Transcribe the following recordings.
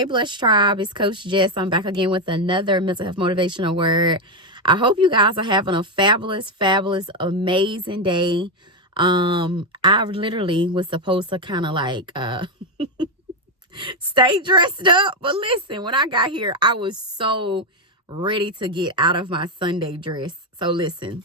Hey, Blessed Tribe, it's Coach Jess. I'm back again with another mental health motivational word. I hope you guys are having a fabulous, amazing day. I literally was supposed to kind of like stay dressed up, but listen, when I got here, I was so ready to get out of my Sunday dress. So listen,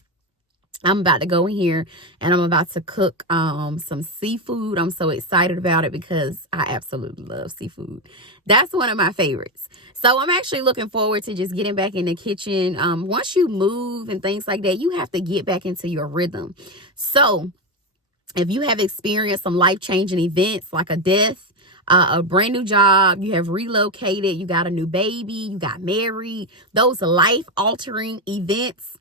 I'm about to go in here and I'm about to cook some seafood. I'm so excited about it because I absolutely love seafood. That's one of my favorites. So I'm actually looking forward to just getting back in the kitchen. Once you move and things like that, you have to get back into your rhythm. So if you have experienced some life-changing events like a death, a brand new job, you have relocated, you got a new baby, you got married, those life-altering events,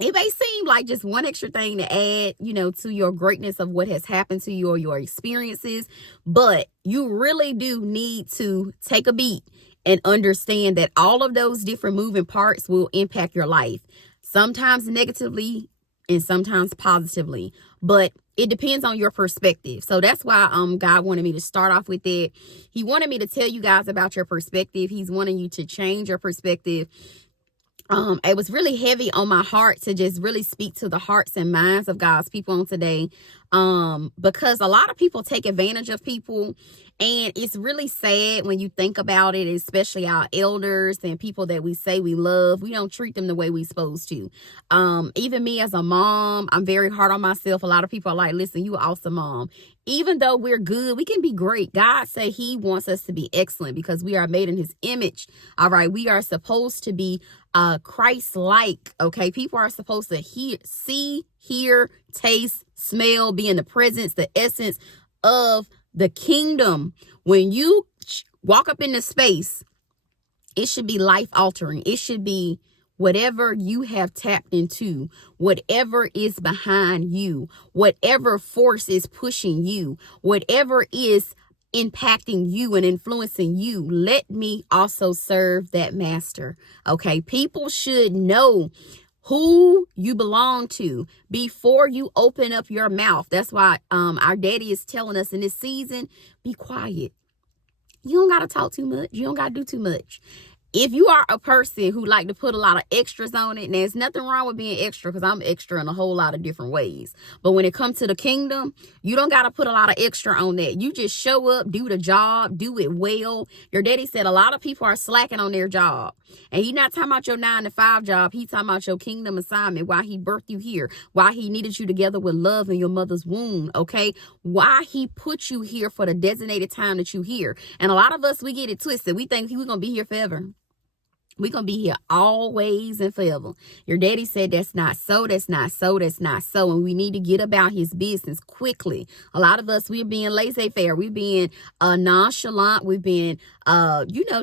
it may seem like just one extra thing to add, to your greatness of what has happened to you or your experiences. But you really do need to take a beat and understand that all of those different moving parts will impact your life, sometimes negatively and sometimes positively. But it depends on your perspective. So that's why God wanted me to start off with it. He wanted me to tell you guys about your perspective. He's wanting you to change your perspective. It was really heavy on my heart to just really speak to the hearts and minds of God's people on today. Because a lot of people take advantage of people, and it's really sad when you think about it, especially our elders and people that we say we love. We don't treat them the way we're supposed to. Even me as a mom, I'm very hard on myself. A lot of people are like, listen, you awesome mom. Even though we're good, we can be great. God said he wants us to be excellent because we are made in his image. All right. We are supposed to be Christ-like. Okay. People are supposed to see, hear, taste, smell, be in the presence, the essence of the kingdom. When you walk up into space, it should be life-altering. It should be whatever you have tapped into, whatever is behind you, whatever force is pushing you, whatever is impacting you and influencing you, let me also serve that master. Okay, people should know who you belong to before you open up your mouth. That's why our daddy is telling us in this season, be quiet. You don't got to talk too much. You don't got to do too much. If you are a person who like to put a lot of extras on it, and there's nothing wrong with being extra, because I'm extra in a whole lot of different ways. But when it comes to the kingdom, you don't got to put a lot of extra on that. You just show up, do the job, do it well. Your daddy said a lot of people are slacking on their job. And he's not talking about your 9-to-5 job. He's talking about your kingdom assignment, why he birthed you here, why he needed you together with love in your mother's womb, okay? Why he put you here for the designated time that you here. And a lot of us, we get it twisted. We think we're going to be here forever. We're going to be here always and forever. Your daddy said that's not so, that's not so, that's not so. And we need to get about his business quickly. A lot of us, we're being laissez-faire. We're being nonchalant. We've been,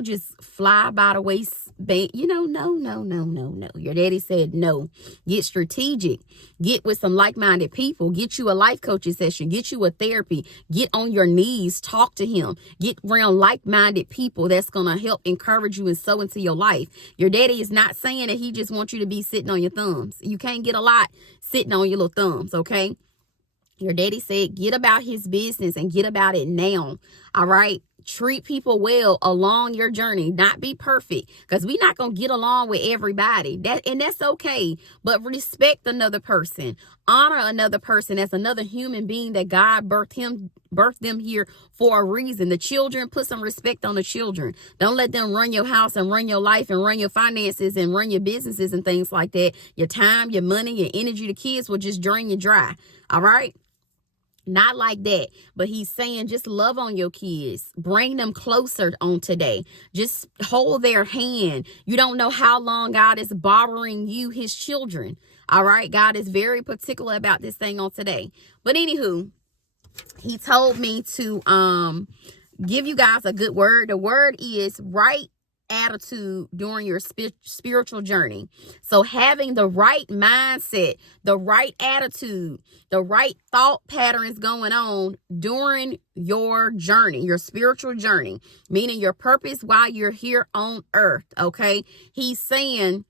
just fly by the waist. No. Your daddy said no. Get strategic. Get with some like-minded people. Get you a life coaching session. Get you a therapy. Get on your knees. Talk to him. Get around like-minded people that's going to help encourage you and sow into your life. Your daddy is not saying that he just wants you to be sitting on your thumbs. You can't get a lot sitting on your little thumbs, okay? Your daddy said get about his business and get about it now, all right? Treat people well along your journey. Not be perfect, because we're not going to get along with everybody. That's okay. But respect another person. Honor another person as another human being that God birthed them here for a reason. The children, put some respect on the children. Don't let them run your house and run your life and run your finances and run your businesses and things like that. Your time, your money, your energy, the kids will just drain you dry. All right? Not like that. But he's saying just love on your kids. Bring them closer on today. Just hold their hand. You don't know how long God is borrowing you, his children. All right. God is very particular about this thing on today. But anywho, he told me to give you guys a good word. The word is right attitude during your spiritual journey. So having the right mindset, the right attitude, the right thought patterns going on during your journey, your spiritual journey, meaning your purpose while you're here on earth. Okay. He's saying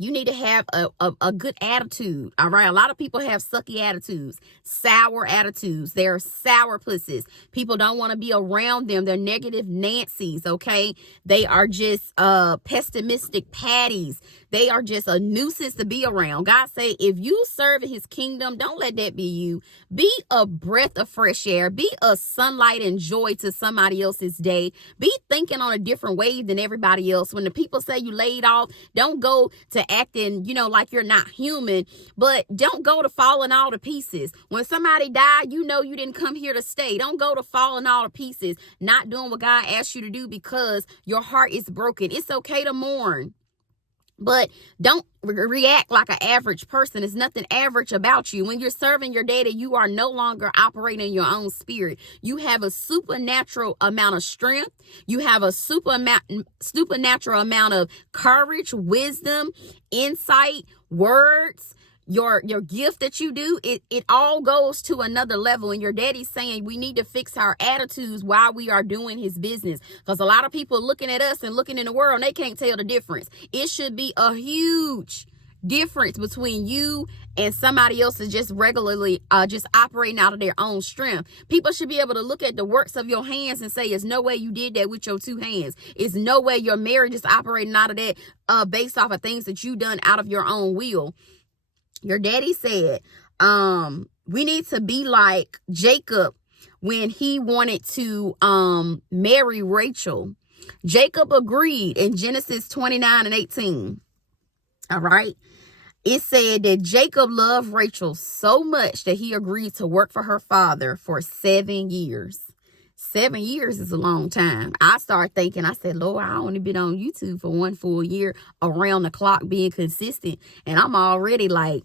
You need to have a good attitude, all right? A lot of people have sucky attitudes, sour attitudes. They're sour pussies. People don't want to be around them. They're negative Nancy's, okay? They are just pessimistic patties. They are just a nuisance to be around. God say, if you serve his kingdom, don't let that be you. Be a breath of fresh air. Be a sunlight and joy to somebody else's day. Be thinking on a different wave than everybody else. When the people say you laid off, don't go to acting, like you're not human, but don't go to falling all to pieces. When somebody died, you didn't come here to stay. Don't go to falling all to pieces, not doing what God asked you to do because your heart is broken. It's okay to mourn, but don't react like an average person. There's nothing average about you. When you're serving your daddy, you are no longer operating in your own spirit. You have a supernatural amount of strength. You have a supernatural amount of courage, wisdom, insight, words. Your gift that you do, it all goes to another level. And your daddy's saying we need to fix our attitudes while we are doing his business. Because a lot of people looking at us and looking in the world, and they can't tell the difference. It should be a huge difference between you and somebody else is just regularly just operating out of their own strength. People should be able to look at the works of your hands and say, there's no way you did that with your two hands. It's no way your marriage is operating out of that based off of things that you done out of your own will. Your daddy said, we need to be like Jacob when he wanted to marry Rachel. Jacob agreed in Genesis 29:18. All right. It said that Jacob loved Rachel so much that he agreed to work for her father for 7 years. 7 years is a long time. I started thinking, I said, Lord, I only been on YouTube for 1 full year around the clock being consistent. And I'm already like,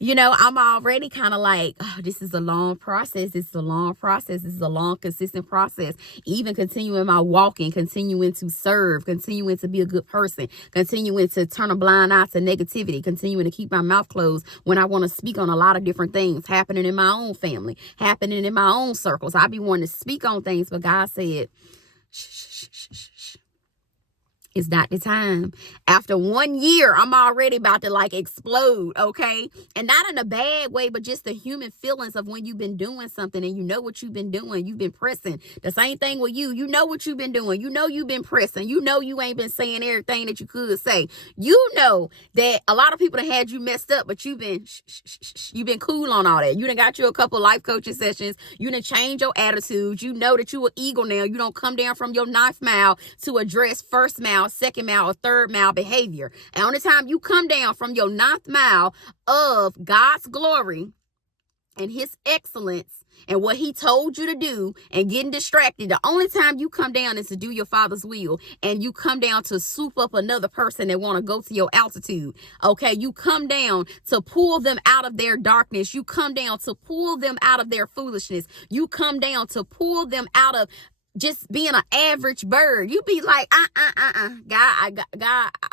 I'm already kind of like, oh, this is a long process. This is a long process. This is a long, consistent process. Even continuing my walking, continuing to serve, continuing to be a good person, continuing to turn a blind eye to negativity, continuing to keep my mouth closed when I want to speak on a lot of different things happening in my own family, happening in my own circles. I be wanting to speak on things, but God said, shh, shh, shh, shh, shh. It's not the time. After 1 year, I'm already about to explode, okay? And not in a bad way, but just the human feelings of when you've been doing something and you know what you've been doing. You've been pressing. The same thing with you. You know what you've been doing. You know you've been pressing. You know you ain't been saying everything that you could say. You know that a lot of people that had you messed up, but you've been cool on all that. You done got you a couple life coaching sessions. You done changed your attitude. You know that you an eagle now. You don't come down from your ninth mile to address first mile, second mile, or third mile behavior. And only time you come down from your ninth mile of God's glory and his excellence and what he told you to do and getting distracted, the only time you come down is to do your father's will. And you come down to swoop up another person that want to go to your altitude. Okay, you come down to pull them out of their darkness. You come down to pull them out of their foolishness. You come down to pull them out of just being an average bird. You be like, God,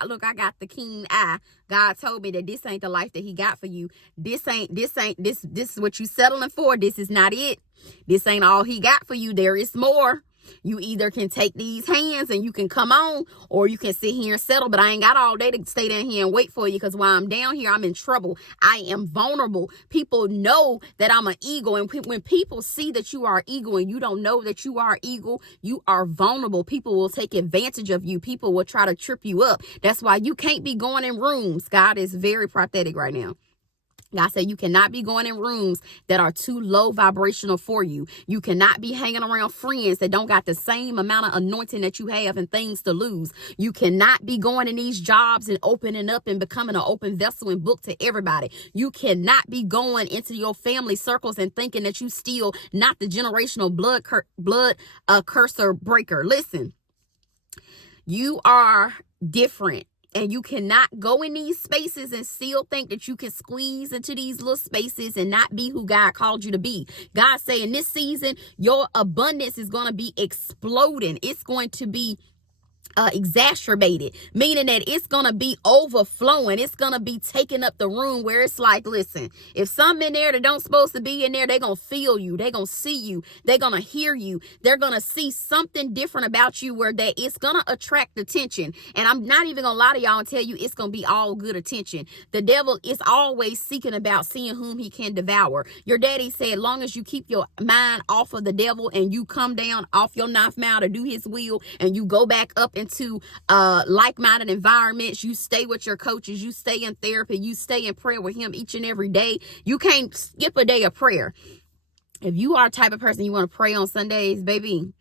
look, I got the keen eye. God told me that this ain't the life that he got for you. This is what you settling for. This is not it. This ain't all he got for you. There is more. You either can take these hands and you can come on, or you can sit here and settle. But I ain't got all day to stay down here and wait for you, because while I'm down here, I'm in trouble. I am vulnerable. People know that I'm an eagle. And when people see that you are eagle and you don't know that you are eagle, you are vulnerable. People will take advantage of you. People will try to trip you up. That's why you can't be going in rooms. God is very prophetic right now. God said you cannot be going in rooms that are too low vibrational for you. You cannot be hanging around friends that don't got the same amount of anointing that you have and things to lose. You cannot be going in these jobs and opening up and becoming an open vessel and book to everybody. You cannot be going into your family circles and thinking that you still not the generational blood cursor breaker. Listen, you are different. And you cannot go in these spaces and still think that you can squeeze into these little spaces and not be who God called you to be. God saying this season, your abundance is going to be exploding. It's going to be exacerbated, meaning that it's gonna be overflowing. It's gonna be taking up the room where it's like, listen, if something in there that don't supposed to be in there, they're gonna feel you, they're gonna see you, they're gonna hear you, they're gonna see something different about you where that it's gonna attract attention. And I'm not even gonna lie to y'all and tell you it's gonna be all good attention. The devil is always seeking about seeing whom he can devour. Your daddy said, long as you keep your mind off of the devil and you come down off your ninth mile to do his will, and you go back up into like-minded environments, you stay with your coaches, you stay in therapy, you stay in prayer with him each and every day. You can't skip a day of prayer. If you are the type of person you want to pray on Sundays, baby,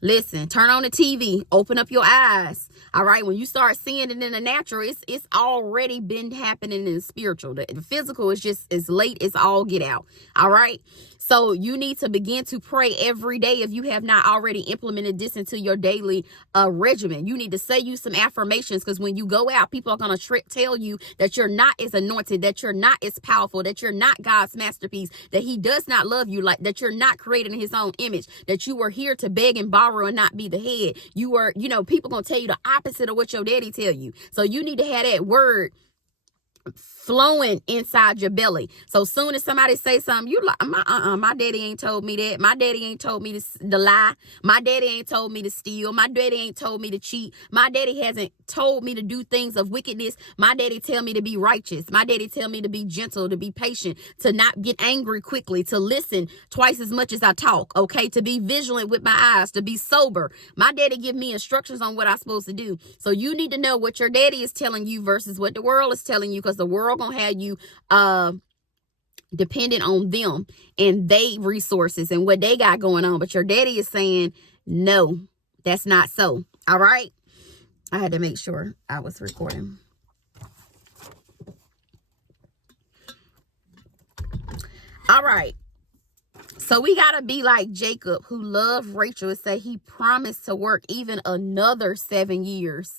listen, turn on the TV, open up your eyes. All right, when you start seeing it in the natural, it's already been happening in the spiritual. The physical is just as late as all get out. All right. So you need to begin to pray every day if you have not already implemented this into your daily regimen. You need to say you some affirmations, because when you go out, people are going to tell you that you're not as anointed, that you're not as powerful, that you're not God's masterpiece, that he does not love you, like that you're not created in his own image, that you were here to beg and borrow and not be the head. You were, people going to tell you the opposite of what your daddy tell you. So you need to have that word flowing inside your belly. So soon as somebody say something, you like, my daddy ain't told me that. My daddy ain't told me to lie. My daddy ain't told me to steal. My daddy ain't told me to cheat. My daddy hasn't told me to do things of wickedness. My daddy tell me to be righteous. My daddy tell me to be gentle, to be patient, to not get angry quickly, to listen twice as much as I talk, okay, to be vigilant with my eyes, to be sober. My daddy give me instructions on what I'm supposed to do. So you need to know what your daddy is telling you versus what the world is telling you, because the world gonna have you dependent on them and they resources and what they got going on. But your daddy is saying, no, that's not so. All right. I had to make sure I was recording. All right. So we got to be like Jacob, who loved Rachel, and say he promised to work even another 7 years.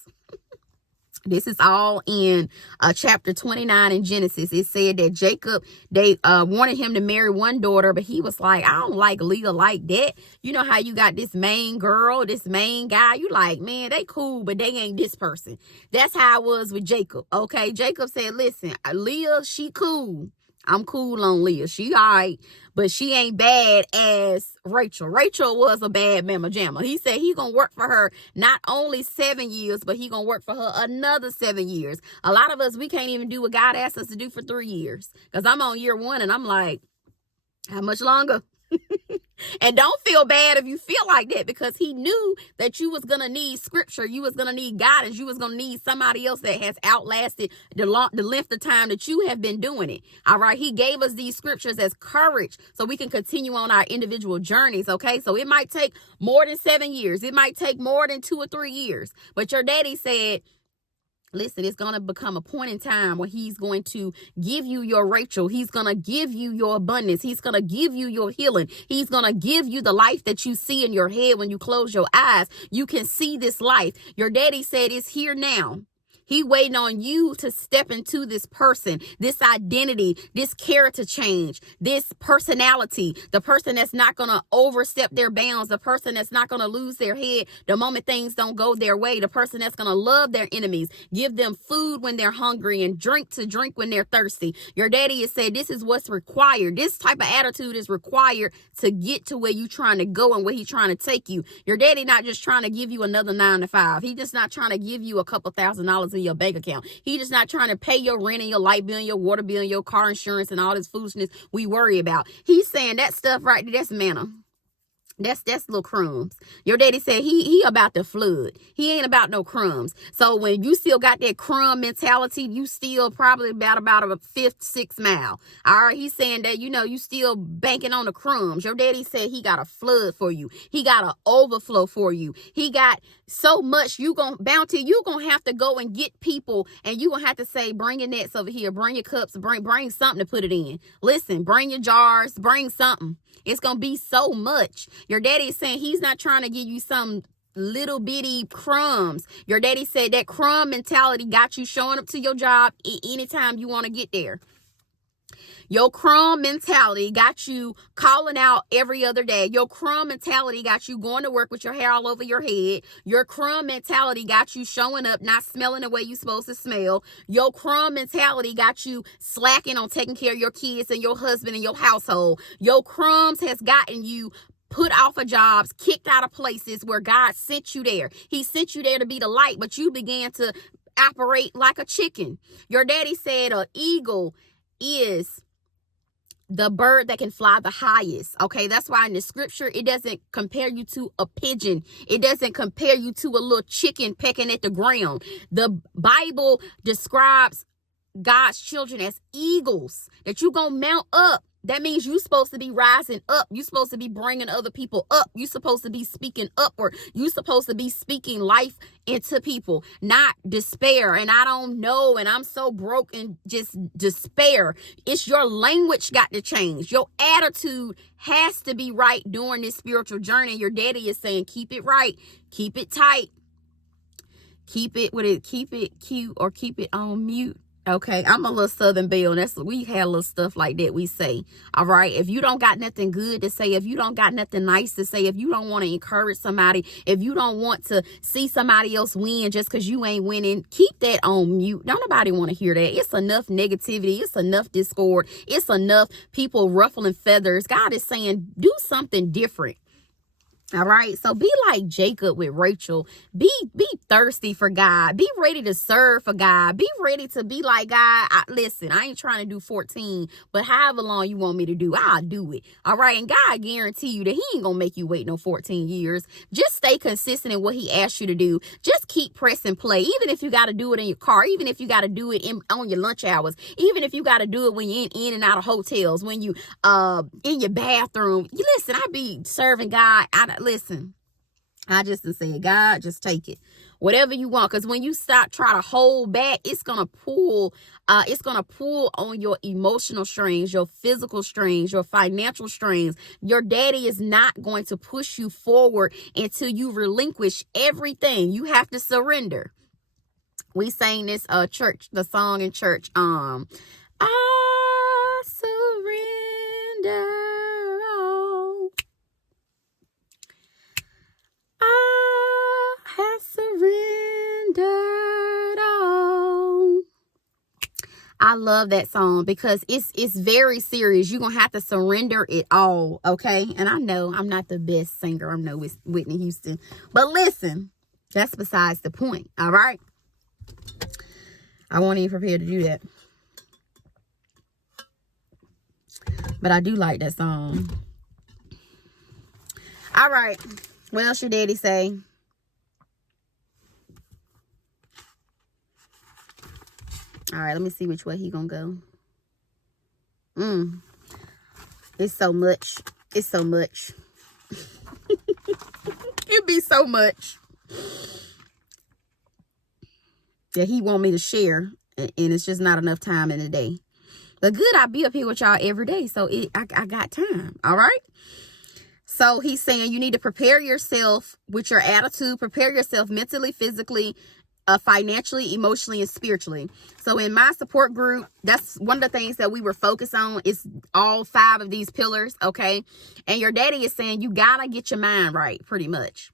This is all in chapter 29 in Genesis. It said that Jacob, they wanted him to marry one daughter, but he was like, I don't like Leah like that. You know how you got this main girl, this main guy. You like, man, they cool, but they ain't this person. That's how it was with Jacob. Okay, Jacob said, listen, Leah, she cool. I'm cool on Leah. She all right, but she ain't bad as Rachel. Rachel was a bad mama jamma. He said he gonna work for her not only 7 years, but he gonna work for her another 7 years. A lot of us, we can't even do what God asked us to do for 3 years. Because I'm on year 1 and I'm like, how much longer? And don't feel bad if you feel like that, because he knew that you was going to need scripture. You was going to need guidance. You was going to need somebody else that has outlasted the length of time that you have been doing it. All right. He gave us these scriptures as courage so we can continue on our individual journeys. Okay. So it might take more than 7 years. It might take more than 2 or 3 years. But your daddy said, listen, it's going to become a point in time where he's going to give you your Rachel. He's going to give you your abundance. He's going to give you your healing. He's going to give you the life that you see in your head when you close your eyes. You can see this life. Your daddy said it's here now. He waiting on you to step into this person, this identity, this character change, this personality, the person that's not going to overstep their bounds, the person that's not going to lose their head the moment things don't go their way, the person that's going to love their enemies, give them food when they're hungry and drink when they're thirsty. Your daddy has said this is what's required. This type of attitude is required to get to where you're trying to go and where he's trying to take you. Your daddy not just trying to give you another 9 to 5. He just not trying to give you a couple $1,000s in your bank account. He just not trying to pay your rent and your light bill and your water bill and your car insurance and all this foolishness we worry about. He's saying that stuff right there, that's manna. That's little crumbs. Your daddy said he about to flood. He ain't about no crumbs. So when you still got that crumb mentality, you still probably about a 5th, 6th mile. All right. He's saying that, you still banking on the crumbs. Your daddy said he got a flood for you. He got an overflow for you. He got so much you gonna have to go and get people, and you gonna have to say, bring your nets over here, bring your cups, bring something to put it in. Listen, bring your jars, bring something. It's going to be so much. Your daddy is saying he's not trying to give you some little bitty crumbs. Your daddy said that crumb mentality got you showing up to your job anytime you want to get there. Your crumb mentality got you calling out every other day. Your crumb mentality got you going to work with your hair all over your head. Your crumb mentality got you showing up, not smelling the way you're supposed to smell. Your crumb mentality got you slacking on taking care of your kids and your husband and your household. Your crumbs has gotten you put off of jobs, kicked out of places where God sent you there. He sent you there to be the light, but you began to operate like a chicken. Your daddy said an eagle is the bird that can fly the highest. Okay, that's why in the scripture it doesn't compare you to a pigeon. It doesn't compare you to a little chicken pecking at the ground. The Bible describes God's children as eagles, that you gonna mount up. That means you're supposed to be rising up. You're supposed to be bringing other people up. You're supposed to be speaking upward. You're supposed to be speaking life into people, not despair. And I don't know, and I'm so broke and just despair. It's your language got to change. Your attitude has to be right during this spiritual journey. Your daddy is saying, keep it right, keep it tight, keep it cute, or keep it on mute. Okay, I'm a little Southern Belle. We had a little stuff like that we say. All right, if you don't got nothing good to say, if you don't got nothing nice to say, if you don't want to encourage somebody, if you don't want to see somebody else win just because you ain't winning, keep that on mute. Don't nobody want to hear that. It's enough negativity. It's enough discord. It's enough people ruffling feathers. God is saying, do something different. All right, so be like Jacob with Rachel. Be thirsty for God. Be ready to serve for God. Be ready to be like God. Listen, I ain't trying to do 14, but however long you want me to do, I'll do it. All right, and God guarantee you that he ain't gonna make you wait no 14 years. Just stay consistent in what he asked you to do. Just keep pressing play, even if you got to do it in your car, even if you got to do it on your lunch hours, even if you got to do it when you're in and out of hotels, when you in your bathroom. Listen, I be serving God. Listen, I just said, God, just take it. Whatever you want. Because when you stop trying to hold back, it's going to pull on your emotional strings, your physical strings, your financial strings. Your daddy is not going to push you forward until you relinquish everything. You have to surrender. We sang this the song in church. I surrender. I have surrendered all. I love that song because it's very serious. You're going to have to surrender it all, okay? And I know I'm not the best singer. I'm no Whitney Houston. But listen, that's besides the point, all right? I wasn't even prepared to do that. But I do like that song. All right. What else your daddy say? All right, let me see which way he gonna go. It's so much. It's so much. It be so much that he want me to share, and it's just not enough time in the day. But good, I be up here with y'all every day, so I got time. All right. So he's saying you need to prepare yourself with your attitude, prepare yourself mentally, physically, financially, emotionally, and spiritually. So in my support group, that's one of the things that we were focused on is all 5 of these pillars, okay? And your daddy is saying you gotta get your mind right, pretty much.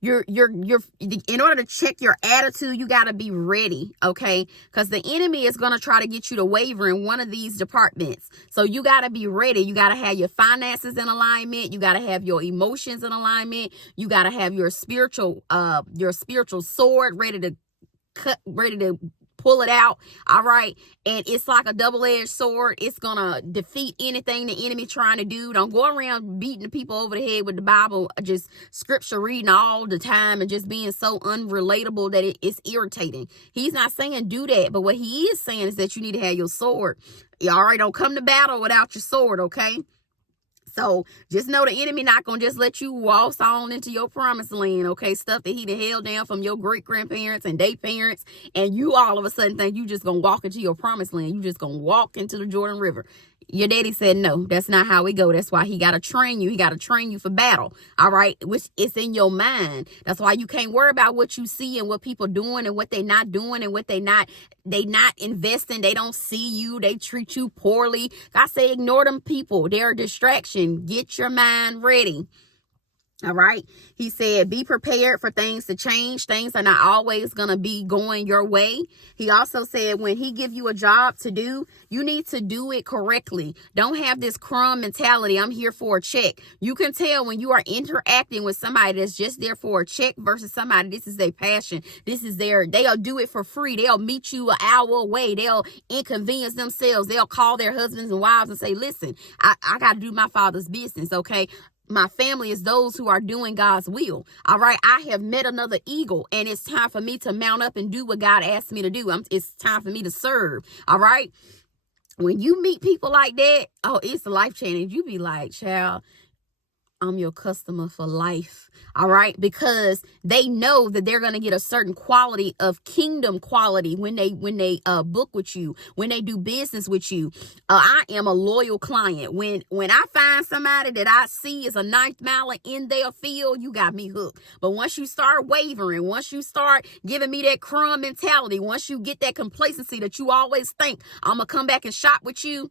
You're in order to check your attitude, you got to be ready, okay? Because the enemy is going to try to get you to waver in one of these departments. So you got to be ready. You got to have your finances in alignment. You got to have your emotions in alignment. You got to have your spiritual sword ready to pull it out. All right. And it's like a double-edged sword. It's going to defeat anything the enemy trying to do. Don't go around beating the people over the head with the Bible, just scripture reading all the time and just being so unrelatable that it's irritating. He's not saying do that. But what he is saying is that you need to have your sword. All right. Don't come to battle without your sword. Okay. So just know the enemy not going to just let you waltz on into your promised land, okay? Stuff that he done held down from your great-grandparents and their parents, and you all of a sudden think you just going to walk into your promised land. You just going to walk into the Jordan River. Your daddy said, no, that's not how we go. That's why he got to train you. He got to train you for battle. All right. Which is in your mind. That's why you can't worry about what you see and what people doing and what they not doing and what they not investing. They don't see you. They treat you poorly. I say, ignore them people. They're a distraction. Get your mind ready. All right. He said, be prepared for things to change. Things are not always going to be going your way. He also said, when he give you a job to do, you need to do it correctly. Don't have this crumb mentality. I'm here for a check. You can tell when you are interacting with somebody that's just there for a check versus somebody, this is their passion. They'll do it for free. They'll meet you an hour away. They'll inconvenience themselves. They'll call their husbands and wives and say, listen, I got to do my father's business. Okay. My family is those who are doing God's will. All right. I have met another eagle, and it's time for me to mount up and do what God asked me to do. It's time for me to serve. All right. When you meet people like that, oh, it's life changing. You be like, child, I'm your customer for life. All right. Because they know that they're going to get a certain quality of kingdom quality when they book with you, when they do business with you. I am a loyal client. When I find somebody that I see is a ninth miler in their field, you got me hooked. But once you start wavering, once you start giving me that crumb mentality, once you get that complacency that you always think I'm going to come back and shop with you,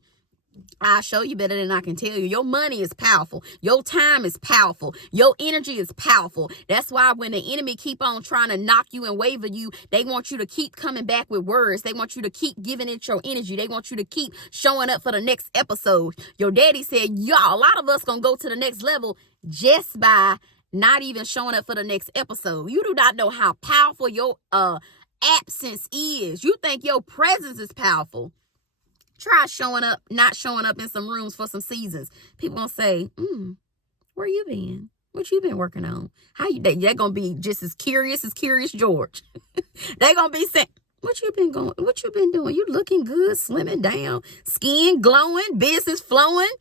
I'll show you better than I can tell you. Your money is powerful. Your time is powerful. Your energy is powerful. That's why when the enemy keep on trying to knock you and waver you, they want you to keep coming back with words. They want you to keep giving it your energy. They want you to keep showing up for the next episode. Your daddy said, y'all, a lot of us gonna go to the next level just by not even showing up for the next episode. You do not know how powerful your absence is. You think your presence is powerful. Try not showing up in some rooms for some seasons. People gonna say, where you been? What you been working on? They're gonna be just as Curious George. They're gonna be saying, what you been doing? You looking good, slimming down, skin glowing, business flowing.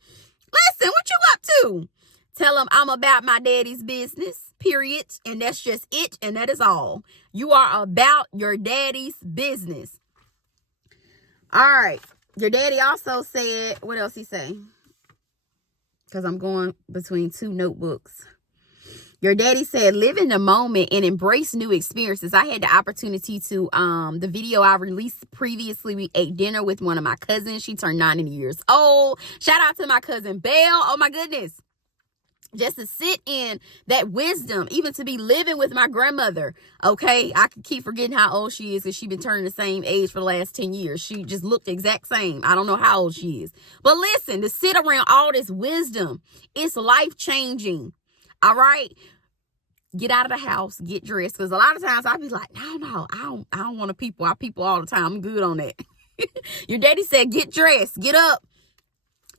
Listen, what you up to? Tell them I'm about my daddy's business, period. And that's just it. And that is all. You are about your daddy's business. All right. Your daddy also said, what else he say? Because I'm going between two notebooks. Your daddy said, live in the moment and embrace new experiences. I had the opportunity to, the video I released previously, we ate dinner with one of my cousins. She turned 90 years old. Shout out to my cousin Belle. Oh my goodness. Just to sit in that wisdom, even to be living with my grandmother. Okay. I could keep forgetting how old she is because she's been turning the same age for the last 10 years. She just looked the exact same. I don't know how old she is. But listen, to sit around all this wisdom, it's life changing. All right. Get out of the house, get dressed. Because a lot of times I be like, no, I don't want to people. I people all the time. I'm good on that. Your daddy said, get dressed, get up.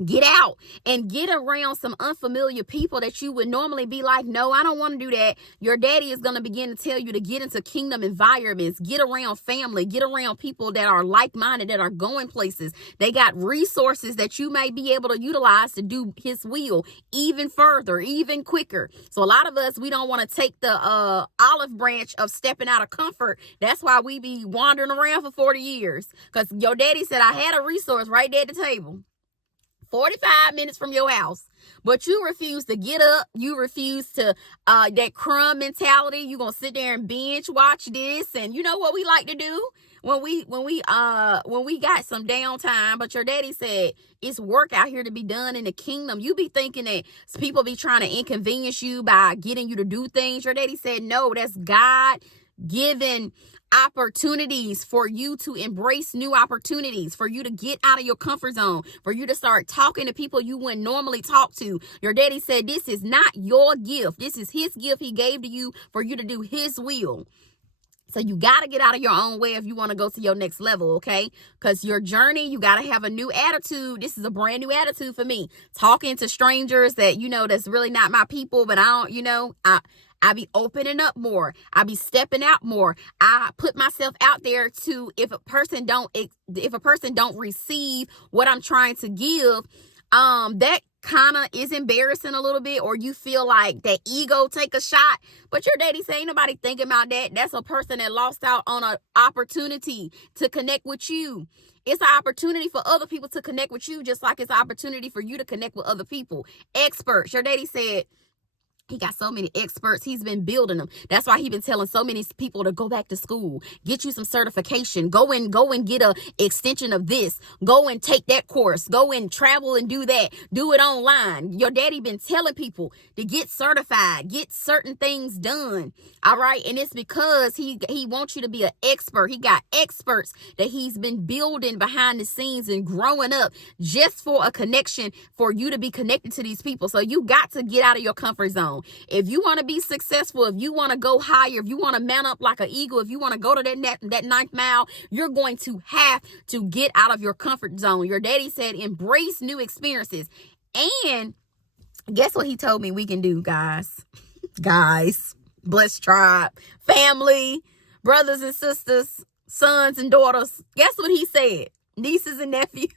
Get out and get around some unfamiliar people that you would normally be like, no, I don't want to do that. Your daddy is going to begin to tell you to get into kingdom environments, get around family, get around people that are like-minded, that are going places. They got resources that you may be able to utilize to do his will even further, even quicker. So a lot of us, we don't want to take the olive branch of stepping out of comfort. That's why we be wandering around for 40 years. Because your daddy said, I had a resource right there at the table. 45 minutes from your house, but you refuse to get up. You refuse to, that crumb mentality. You gonna sit there and binge watch this. And you know what we like to do when we got some downtime, but your daddy said it's work out here to be done in the kingdom. You be thinking that people be trying to inconvenience you by getting you to do things. Your daddy said, no, that's God given opportunities for you to embrace new opportunities, for you to get out of your comfort zone, for you to start talking to people you wouldn't normally talk to. Your daddy said this is not your gift. This is his gift he gave to you for you to do his will. So you got to get out of your own way if you want to go to your next level, okay? Because your journey, you got to have a new attitude. This is a brand new attitude for me. Talking to strangers that, that's really not my people, but I be opening up more. I be stepping out more. I put myself out there to, if a person don't receive what I'm trying to give, that kind of is embarrassing a little bit, or you feel like that ego take a shot, but your daddy say ain't nobody thinking about that. That's a person that lost out on an opportunity to connect with you. It's an opportunity for other people to connect with you, just like it's an opportunity for you to connect with other people. Experts. Your daddy said he got so many experts. He's been building them. That's why he's been telling so many people to go back to school, get you some certification, go and get a extension of this, go and take that course, go and travel and do that, do it online. Your daddy been telling people to get certified, get certain things done. All right. And it's because he wants you to be an expert. He got experts that he's been building behind the scenes and growing up just for a connection, for you to be connected to these people. So you got to get out of your comfort zone. If you want to be successful, if you want to go higher, if you want to mount up like an eagle, if you want to go to that ninth mile, you're going to have to get out of your comfort zone. Your daddy said embrace new experiences. And guess what he told me we can do, guys? Guys, blessed tribe, family, brothers and sisters, sons and daughters. Guess what he said? Nieces and nephews.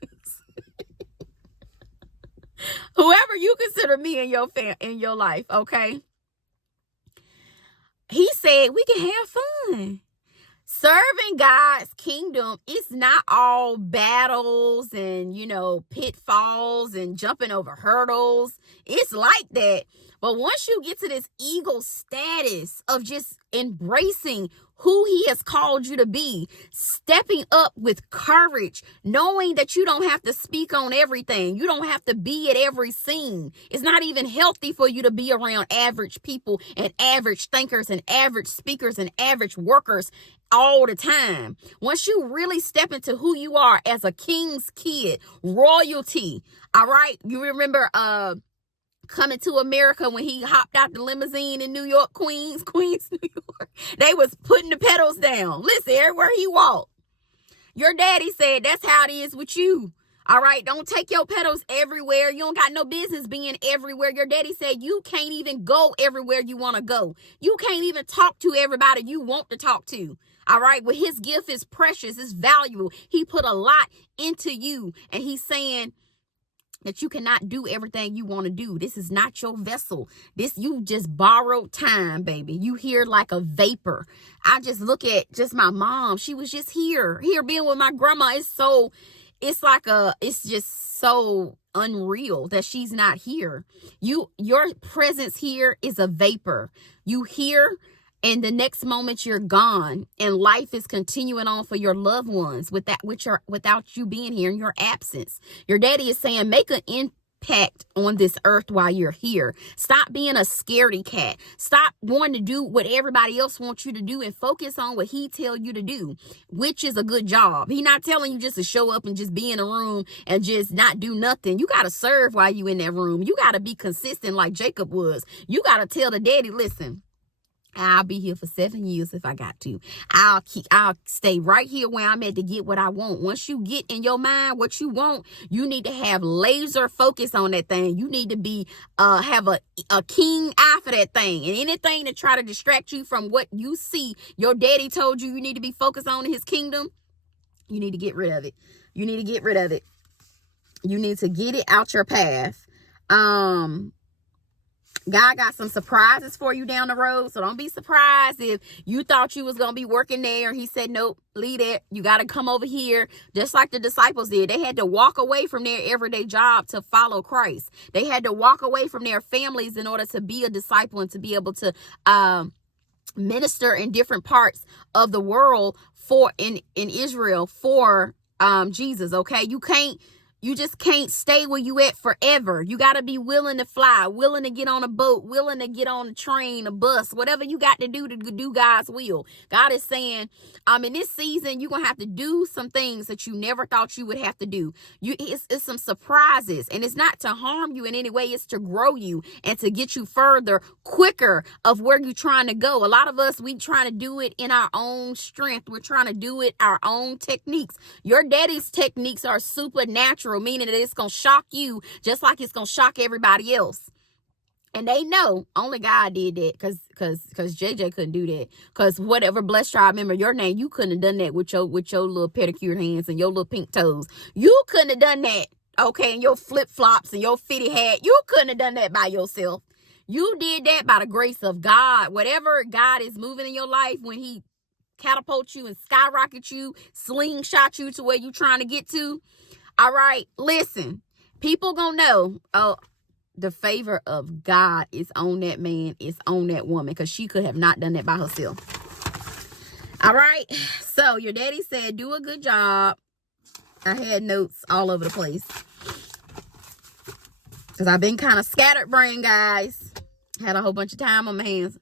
Whoever you consider me in your life, okay? He said we can have fun. Serving God's kingdom, it's not all battles and, pitfalls and jumping over hurdles. It's like that. But once you get to this eagle status of just embracing who he has called you to be, stepping up with courage, knowing that you don't have to speak on everything. You don't have to be at every scene. It's not even healthy for you to be around average people and average thinkers and average speakers and average workers all the time. Once you really step into who you are as a king's kid, royalty. All right. You remember, Coming to America when he hopped out the limousine in New York, Queens, New York. They was putting the pedals down. Listen, everywhere he walked. Your daddy said that's how it is with you. All right, don't take your pedals everywhere. You don't got no business being everywhere. Your daddy said you can't even go everywhere you want to go. You can't even talk to everybody you want to talk to. All right, well, his gift is precious, it's valuable. He put a lot into you, and he's saying that you cannot do everything you want to do. This is not your vessel. You just borrowed time, baby. You here like a vapor. I just look at just my mom. She was just here being with my grandma. It's just so unreal that she's not here. Your presence here is a vapor. You here, and the next moment you're gone, and life is continuing on for your loved ones without you being here in your absence. Your daddy is saying, make an impact on this earth while you're here. Stop being a scaredy cat. Stop wanting to do what everybody else wants you to do and focus on what he tell you to do, which is a good job. He not telling you just to show up and just be in a room and just not do nothing. You got to serve while you in that room. You got to be consistent like Jacob was. You got to tell the daddy, listen, I'll be here for 7 years if I got to. I'll stay right here where I'm at to get what I want. Once you get in your mind what you want, you need to have laser focus on that thing. You need to be have a keen eye for that thing. And anything to try to distract you from what you see your daddy told you need to be focused on in his kingdom, you need to get rid of it. You need to get rid of it. You need to get it out your path. God got some surprises for you down the road. So don't be surprised if you thought you was going to be working there. He said, nope, leave it. You got to come over here. Just like the disciples did. They had to walk away from their everyday job to follow Christ. They had to walk away from their families in order to be a disciple and to be able to minister in different parts of the world in Israel for Jesus. Okay. You just can't stay where you at forever. You got to be willing to fly, willing to get on a boat, willing to get on a train, a bus, whatever you got to do God's will. God is saying, in this season, you're going to have to do some things that you never thought you would have to do. It's some surprises, and it's not to harm you in any way. It's to grow you and to get you further, quicker of where you're trying to go. A lot of us, we trying to do it in our own strength. We're trying to do it our own techniques. Your daddy's techniques are supernatural, meaning that it's going to shock you just like it's going to shock everybody else. And they know only God did that because JJ couldn't do that. Because whatever blessed tribe member your name, you couldn't have done that with your little pedicured hands and your little pink toes. You couldn't have done that. okay, and your flip-flops and your fitty hat. You couldn't have done that by yourself. You did that by the grace of God. Whatever God is moving in your life, when he catapult you and skyrocket you, slingshot you to where you trying to get to. All right, listen, people gonna know, oh, the favor of God is on that man, is on that woman, because she could have not done that by herself. All right, so your daddy said, do a good job. I had notes all over the place because I've been kind of scatterbrained, guys. Had a whole bunch of time on my hands.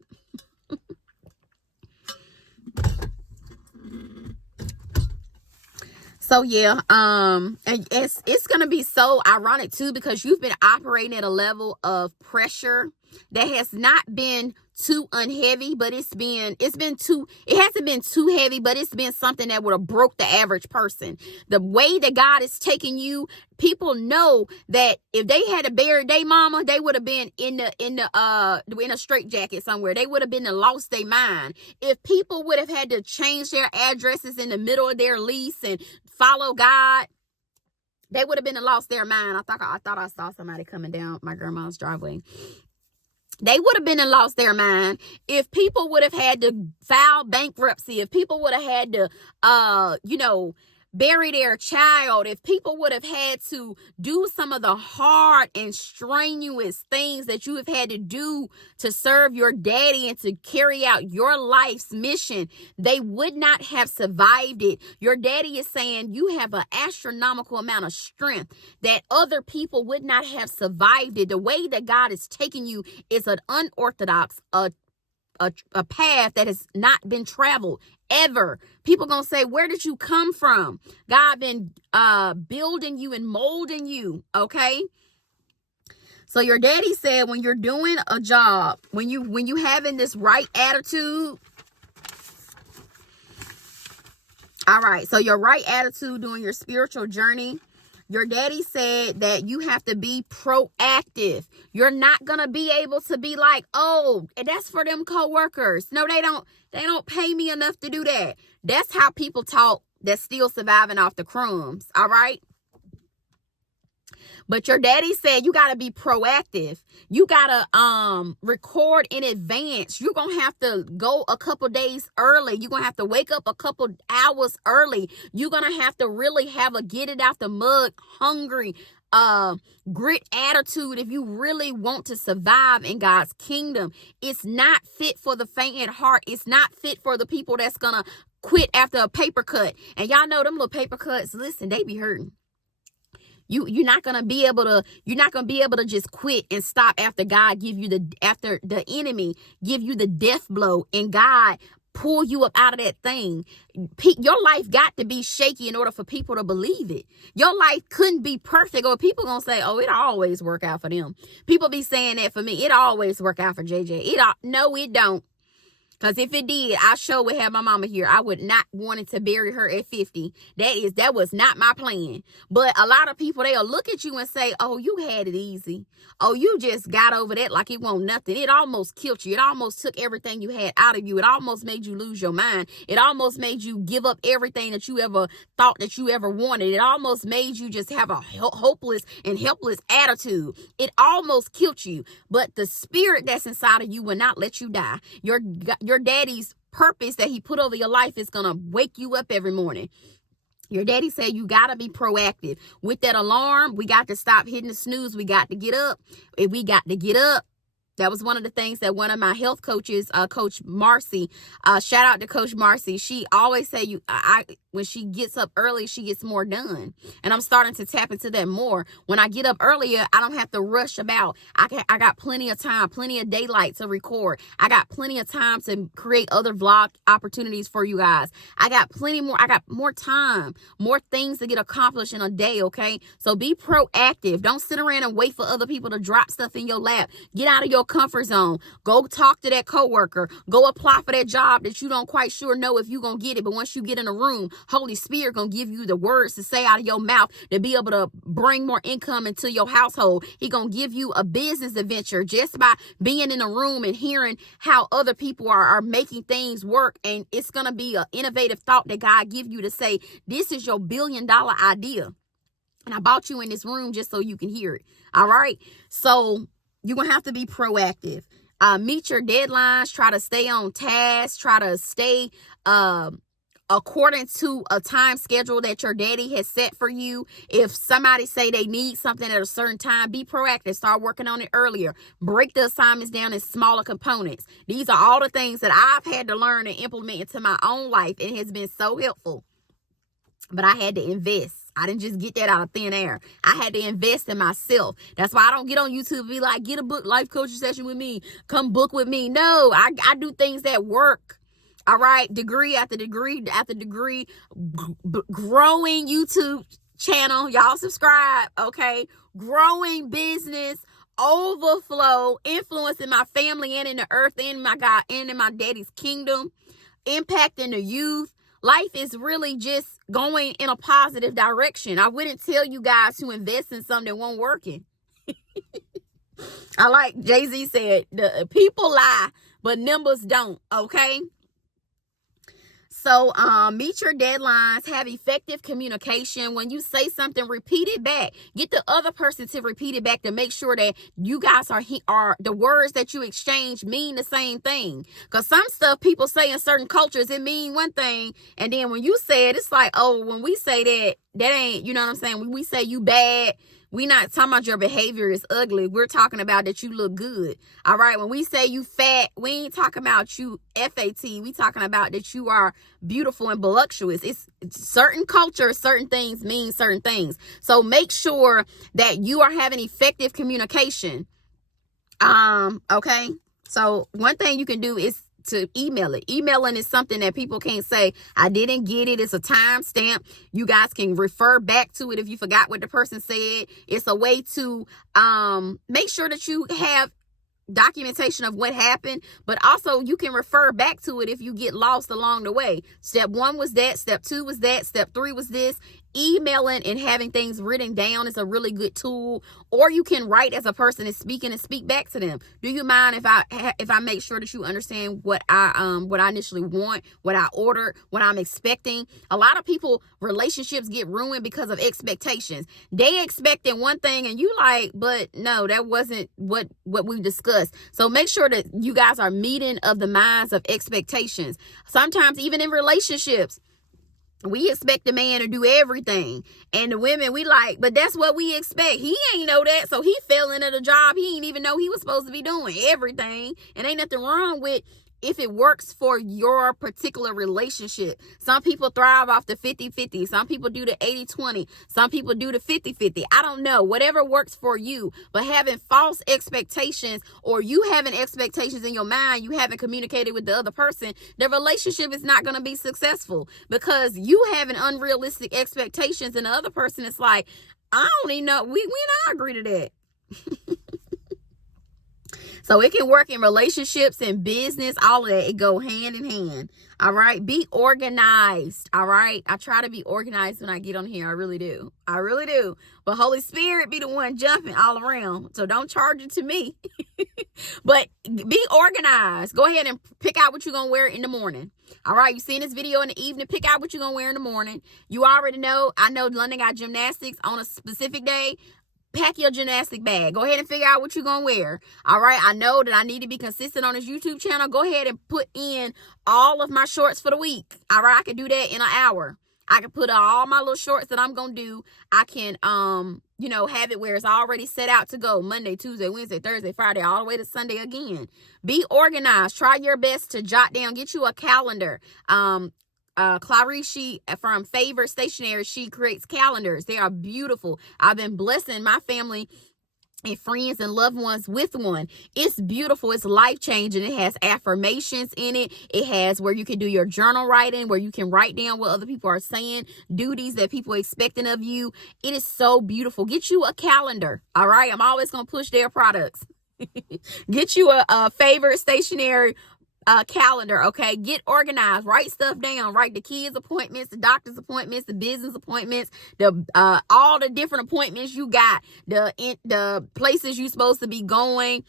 So yeah, and it's gonna be so ironic too, because you've been operating at a level of pressure that has not been too unheavy, but it hasn't been too heavy, but it's been something that would have broke the average person. The way that God is taking you, people know that if they had to bury their mama, they would have been in a straitjacket somewhere. They would have been lost their mind. If people would have had to change their addresses in the middle of their lease and follow God, they would have been lost their mind. I thought I saw somebody coming down my grandma's driveway. They would have been and lost their mind. If people would have had to file bankruptcy, if people would have had to, bury their child, if people would have had to do some of the hard and strenuous things that you have had to do to serve your daddy and to carry out your life's mission, they would not have survived it. Your daddy is saying you have an astronomical amount of strength that other people would not have survived it. The way that God is taking you is an unorthodox, a path that has not been traveled ever. People gonna say, where did you come from? God been building you and molding you, okay? So your daddy said, when you're doing a job, when you having this right attitude, all right, so your right attitude during your spiritual journey, your daddy said that you have to be proactive. You're not going to be able to be like, oh, that's for them coworkers. No, they don't pay me enough to do that. That's how people talk that's still surviving off the crumbs. All right. But your daddy said you got to be proactive. You got to record in advance. You're going to have to go a couple days early. You're going to have to wake up a couple hours early. You're going to have to really have a get it out the mud, hungry, grit attitude if you really want to survive in God's kingdom. It's not fit for the faint at heart. It's not fit for the people that's going to quit after a paper cut. And y'all know them little paper cuts, listen, they be hurting. You're not gonna be able to just quit and stop after God after the enemy give you the death blow and God pull you up out of that thing. Your life got to be shaky in order for people to believe it. Your life couldn't be perfect, or people gonna say, oh, it always work out for them. People be saying that for me. It always work out for JJ. No, it don't. Because if it did, I sure would have my mama here. I would not want to bury her at 50. That was not my plan. But a lot of people, they'll look at you and say, oh, you had it easy. Oh, you just got over that like it won't nothing. It almost killed you. It almost took everything you had out of you. It almost made you lose your mind. It almost made you give up everything that you ever thought that you ever wanted. It almost made you just have a hopeless and helpless attitude. It almost killed you. But the spirit that's inside of you will not let you die. Your daddy's purpose that he put over your life is going to wake you up every morning. Your daddy said you got to be proactive. With that alarm, we got to stop hitting the snooze. We got to get up. If we got to get up. That was one of the things that one of my health coaches, Coach Marcy, shout out to Coach Marcy. She always say when she gets up early, she gets more done. And I'm starting to tap into that more. When I get up earlier, I don't have to rush about. I got plenty of time, plenty of daylight to record. I got plenty of time to create other vlog opportunities for you guys. I got more time, more things to get accomplished in a day, okay? So be proactive. Don't sit around and wait for other people to drop stuff in your lap. Get out of your comfort zone. Go talk to that coworker. Go apply for that job that you don't quite sure know if you're going to get it. But once you get in a room, Holy Spirit going to give you the words to say out of your mouth to be able to bring more income into your household. He going to give you a business adventure just by being in a room and hearing how other people are making things work. And it's going to be an innovative thought that God give you to say, this is your $1 billion idea. And I bought you in this room just so you can hear it. All right. So you're going to have to be proactive. Meet your deadlines. Try to stay on task. Try to stay according to a time schedule that your daddy has set for you. If somebody say they need something at a certain time, be proactive. Start working on it earlier. Break the assignments down in smaller components. These are all the things that I've had to learn and implement into my own life. It has been so helpful. But I had to invest. I didn't just get that out of thin air. I had to invest in myself. That's why I don't get on YouTube and be like, get a book, life coaching session with me. Come book with me. No, I do things that work. All right. Degree after degree after degree. Growing YouTube channel. Y'all subscribe. Okay. Growing business. Overflow. Influencing my family and in the earth and my God and in my daddy's kingdom. Impacting the youth. Life is really just going in a positive direction. I wouldn't tell you guys to invest in something that won't working. I like Jay-Z said, the people lie, but numbers don't. Okay. So meet your deadlines, have effective communication. When you say something, repeat it back. Get the other person to repeat it back to make sure that you guys are the words that you exchange mean the same thing. Because some stuff people say in certain cultures, it mean one thing. And then when you say it, it's like, oh, when we say that ain't, you know what I'm saying? When we say you bad, we not talking about your behavior is ugly. We're talking about that you look good. All right. When we say you fat, we ain't talking about you FAT. We talking about that you are beautiful and voluptuous. It's certain cultures, certain things mean certain things. So make sure that you are having effective communication. Okay. So one thing you can do is to email it. Emailing is something that people can't say, I didn't get it. It's a timestamp. You guys can refer back to it if you forgot what the person said. It's a way to make sure that you have documentation of what happened, but also you can refer back to it if you get lost along the way. Step 1 was that. Step 2 was that. Step 3 was this. Emailing and having things written down is a really good tool. Or you can write as a person is speaking and speak back to them. Do you mind if I make sure that you understand what I initially want, what I ordered, what I'm expecting? A lot of people, relationships get ruined because of expectations. They expecting one thing and you like, but no, that wasn't what we discussed. So make sure that you guys are meeting of the minds of expectations. Sometimes even in relationships, we expect the man to do everything. And the women, we like, but that's what we expect. He ain't know that. So he fell into the job he ain't even know he was supposed to be doing everything. And ain't nothing wrong with if it works for your particular relationship. Some people thrive off the 50-50. Some people do the 80-20. Some people do the 50-50. I don't know. Whatever works for you. But having false expectations or you having expectations in your mind, you haven't communicated with the other person, the relationship is not going to be successful because you having unrealistic expectations and the other person is like, I don't even know. We not agree to that. So it can work in relationships and business, all of that. It go hand in hand. All right. Be organized. All right. I try to be organized when I get on here. I really do. I really do. But Holy Spirit be the one jumping all around. So don't charge it to me. But be organized. Go ahead and pick out what you're going to wear in the morning. All right. You seen this video in the evening. Pick out what you're going to wear in the morning. You already know. I know London got gymnastics on a specific day. Pack your gymnastic bag. Go ahead and figure out what you're going to wear. All right. I know that I need to be consistent on this YouTube channel. Go ahead and put in all of my shorts for the week. All right. I can do that in an hour. I can put all my little shorts that I'm going to do. I can, have it where it's already set out to go Monday, Tuesday, Wednesday, Thursday, Friday, all the way to Sunday again. Be organized. Try your best to jot down, get you a calendar. Clarice from Favor Stationery, she creates calendars. They are beautiful. I've been blessing my family and friends and loved ones with one. It's beautiful. It's life-changing. It has affirmations in it. It has where you can do your journal writing, where you can write down what other people are saying, duties that people are expecting of you. It is so beautiful. Get you a calendar. All right. I'm always going to push their products. Get you a Favor Stationery calendar. Okay, get organized. Write stuff down. Write the kids' appointments, the doctor's appointments, the business appointments, the all the different appointments you got, the places you're supposed to be going,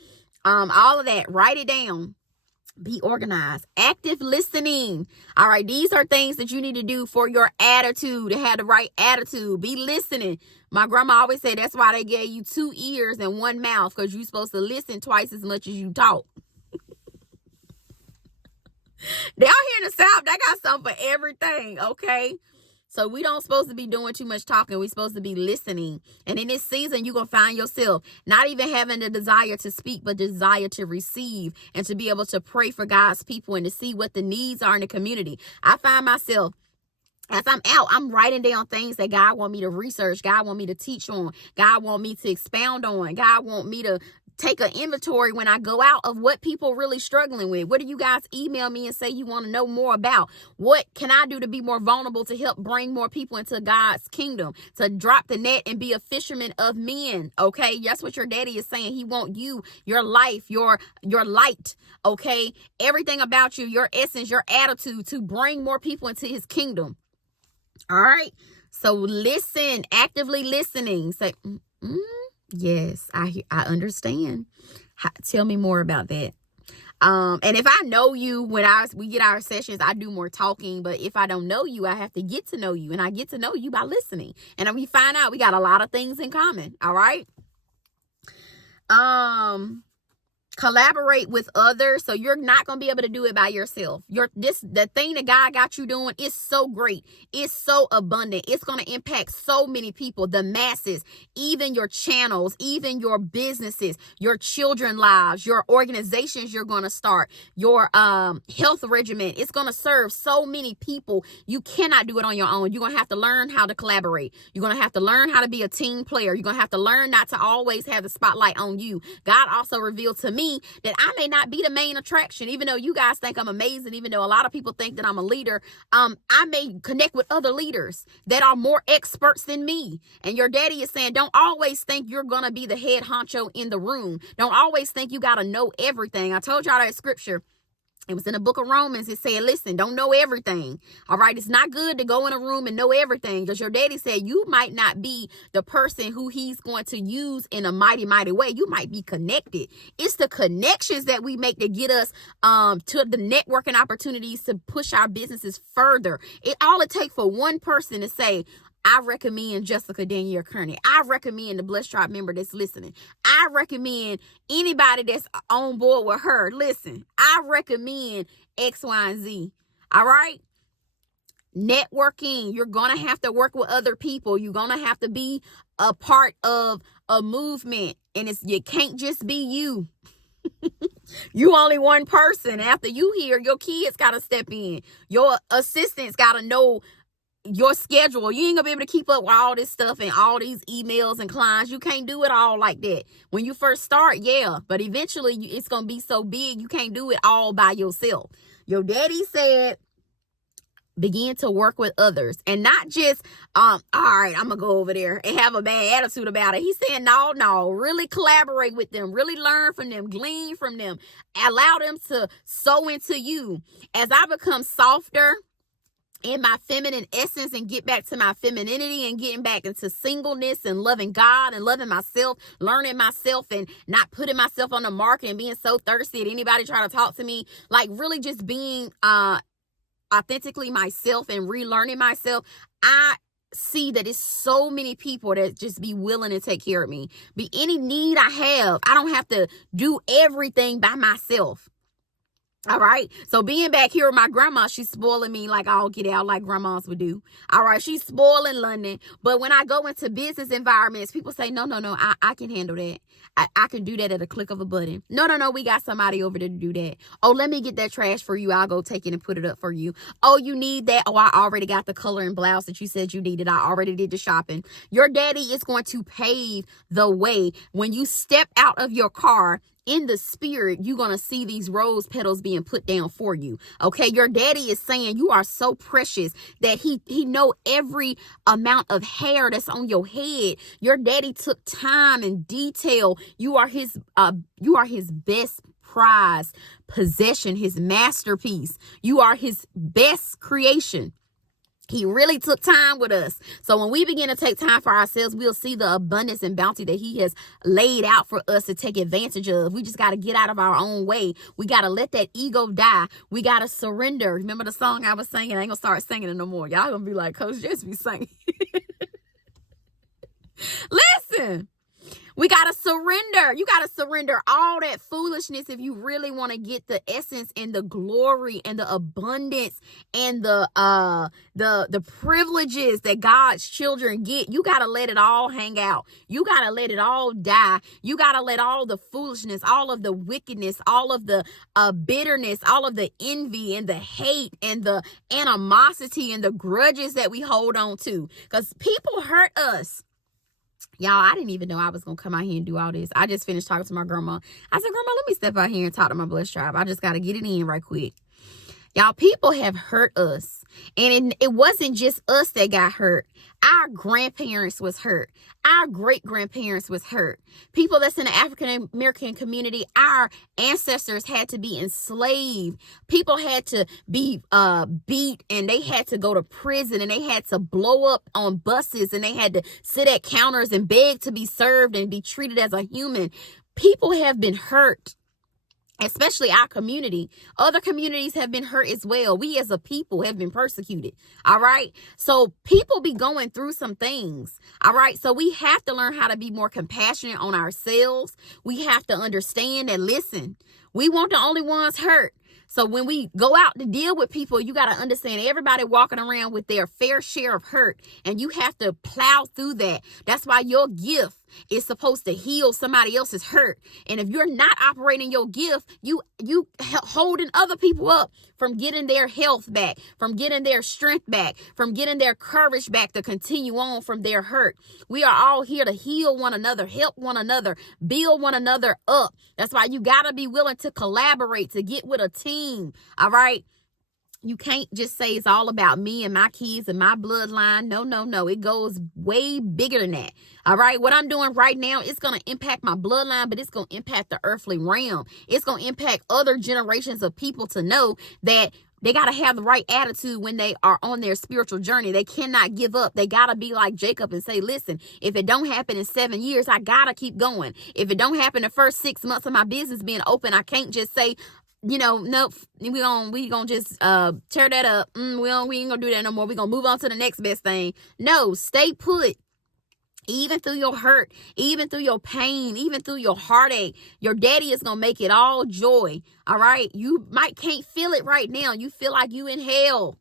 all of that. Write it down. Be organized. Active listening. All right. These are things that you need to do for your attitude, to have the right attitude. Be listening. My grandma always said that's why they gave you 2 ears and 1 mouth, because you're supposed to listen twice as much as you talk. Down here in the South, they got something for everything, okay? So we don't supposed to be doing too much talking. We're supposed to be listening. And in this season, you're going to find yourself not even having the desire to speak, but desire to receive and to be able to pray for God's people and to see what the needs are in the community. I find myself, as I'm out, I'm writing down things that God want me to research, God want me to teach on, God want me to expound on, God want me to take an inventory when I go out of what people really struggling with. What do you guys email me and say you want to know more about? What can I do to be more vulnerable, to help bring more people into God's kingdom, to drop the net and be a fisherman of men? Okay, that's what your daddy is saying. He want you, your life, your light, okay, everything about you, your essence, your attitude, to bring more people into his kingdom. All right, so listen, actively listening. Say, yes, I understand. Tell me more about that. And if I know you, when we get our sessions, I do more talking. But if I don't know you, I have to get to know you, and I get to know you by listening. And we find out we got a lot of things in common. All right. Collaborate with others. So you're not going to be able to do it by yourself. The thing that God got you doing is so great. It's so abundant. It's going to impact so many people, the masses, even your channels, even your businesses, your children's lives, your organizations you're going to start, your health regimen. It's going to serve so many people. You cannot do it on your own. You're going to have to learn how to collaborate. You're going to have to learn how to be a team player. You're going to have to learn not to always have the spotlight on you. God also revealed to me that I may not be the main attraction, even though you guys think I'm amazing, even though a lot of people think that I'm a leader. I may connect with other leaders that are more experts than me. And your daddy is saying, don't always think you're going to be the head honcho in the room. Don't always think you got to know everything. I told y'all that scripture. It was in the book of Romans. It said, listen, don't know everything. All right. It's not good to go in a room and know everything, because your daddy said you might not be the person who he's going to use in a mighty, mighty way. You might be connected. It's the connections that we make that get us to the networking opportunities to push our businesses further. All it takes for one person to say, I recommend Jessica Danielle Kearney. I recommend the Blessed Tribe member that's listening. I recommend anybody that's on board with her. Listen, I recommend X, Y, and Z. All right? Networking. You're going to have to work with other people. You're going to have to be a part of a movement. And you can't just be you. You only one person. After you here, your kids got to step in. Your assistants got to know your schedule. You ain't gonna be able to keep up with all this stuff and all these emails and clients. You can't do it all like that. When you first start, yeah, but eventually it's gonna be so big you can't do it all by yourself. Your daddy said begin to work with others, and not just all right, I'm gonna go over there and have a bad attitude about it. He's saying no, really collaborate with them, really learn from them, glean from them, allow them to sow into you. As I become softer in my feminine essence and get back to my femininity and getting back into singleness and loving God and loving myself, learning myself and not putting myself on the market and being so thirsty at anybody trying to talk to me, like really just being authentically myself and relearning myself, I see that it's so many people that just be willing to take care of me. Be any need I have, I don't have to do everything by myself. All right. So being back here with my grandma, she's spoiling me like I'll get out like grandmas would do. All right. She's spoiling London. But when I go into business environments, people say, no, I can handle that. I can do that at a click of a button. No, we got somebody over there to do that. Oh, let me get that trash for you. I'll go take it and put it up for you. Oh, you need that? Oh, I already got the color and blouse that you said you needed. I already did the shopping. Your daddy is going to pave the way. When you step out of your car, in the spirit, you're going to see these rose petals being put down for you. Okay. Your daddy is saying you are so precious that he know every amount of hair that's on your head. Your daddy took time and detail. You are his best prize possession, his masterpiece. You are his best creation. He really took time with us. So when we begin to take time for ourselves, we'll see the abundance and bounty that he has laid out for us to take advantage of. We just got to get out of our own way. We got to let that ego die. We got to surrender. Remember the song I was singing? I ain't going to start singing it no more. Y'all going to be like, Coach Jess be singing. Listen. We got to surrender. You got to surrender all that foolishness if you really want to get the essence and the glory and the abundance and the privileges that God's children get. You got to let it all hang out. You got to let it all die. You got to let all the foolishness, all of the wickedness, all of the bitterness, all of the envy and the hate and the animosity and the grudges that we hold on to, because people hurt us. Y'all, I didn't even know I was going to come out here and do all this. I just finished talking to my grandma. I said, Grandma, let me step out here and talk to my blood tribe. I just got to get it in right quick. Y'all, people have hurt us. And it wasn't just us that got hurt. Our grandparents was hurt. Our great-grandparents was hurt. People that's in the African-American community, our ancestors had to be enslaved. People had to be beat, and they had to go to prison, and they had to blow up on buses, and they had to sit at counters and beg to be served and be treated as a human. People have been hurt. Especially our community. Other communities have been hurt as well. We as a people have been persecuted. All right. So people be going through some things. All right. So we have to learn how to be more compassionate on ourselves. We have to understand that, listen, we weren't the only ones hurt. So when we go out to deal with people, you got to understand everybody walking around with their fair share of hurt, and you have to plow through that. That's why your gift is supposed to heal somebody else's hurt. And if you're not operating your gift, you holding other people up from getting their health back, from getting their strength back, from getting their courage back to continue on from their hurt. We are all here to heal one another, help one another, build one another up. That's why you got to be willing to collaborate, to get with a team. All right. You can't just say it's all about me and my kids and my bloodline. No. It goes way bigger than that. All right. What I'm doing right now, it's going to impact my bloodline, but it's going to impact the earthly realm. It's going to impact other generations of people to know that they got to have the right attitude when they are on their spiritual journey. They cannot give up. They got to be like Jacob and say, listen, if it don't happen in 7 years, I got to keep going. If it don't happen the first 6 months of my business being open, I can't just say, nope, we gonna just tear that up. We ain't gonna do that no more. We gonna move on to the next best thing. No, stay put. Even through your hurt, even through your pain, even through your heartache, your daddy is gonna make it all joy. All right. You can't feel it right now. You feel like you in hell.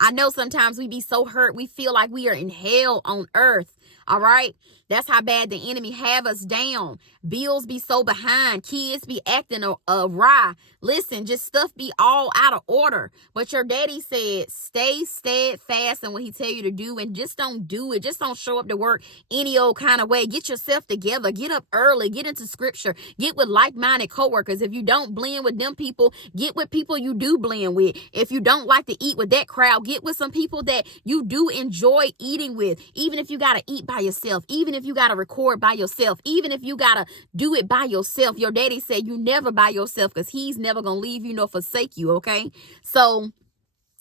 I know sometimes we be so hurt, we feel like we are in hell on earth. All right. That's how bad the enemy have us down. Bills be so behind. Kids be acting awry. Listen, just stuff be all out of order. But your daddy said, stay steadfast in what he tell you to do, and just don't do it. Just don't show up to work any old kind of way. Get yourself together. Get up early. Get into scripture. Get with like-minded coworkers. If you don't blend with them people, get with people you do blend with. If you don't like to eat with that crowd, get with some people that you do enjoy eating with. Even if you got to eat by yourself, even if you got to record by yourself, even if you got to do it by yourself. Your daddy said you never by yourself, because he's never going to leave you nor forsake you. Okay. So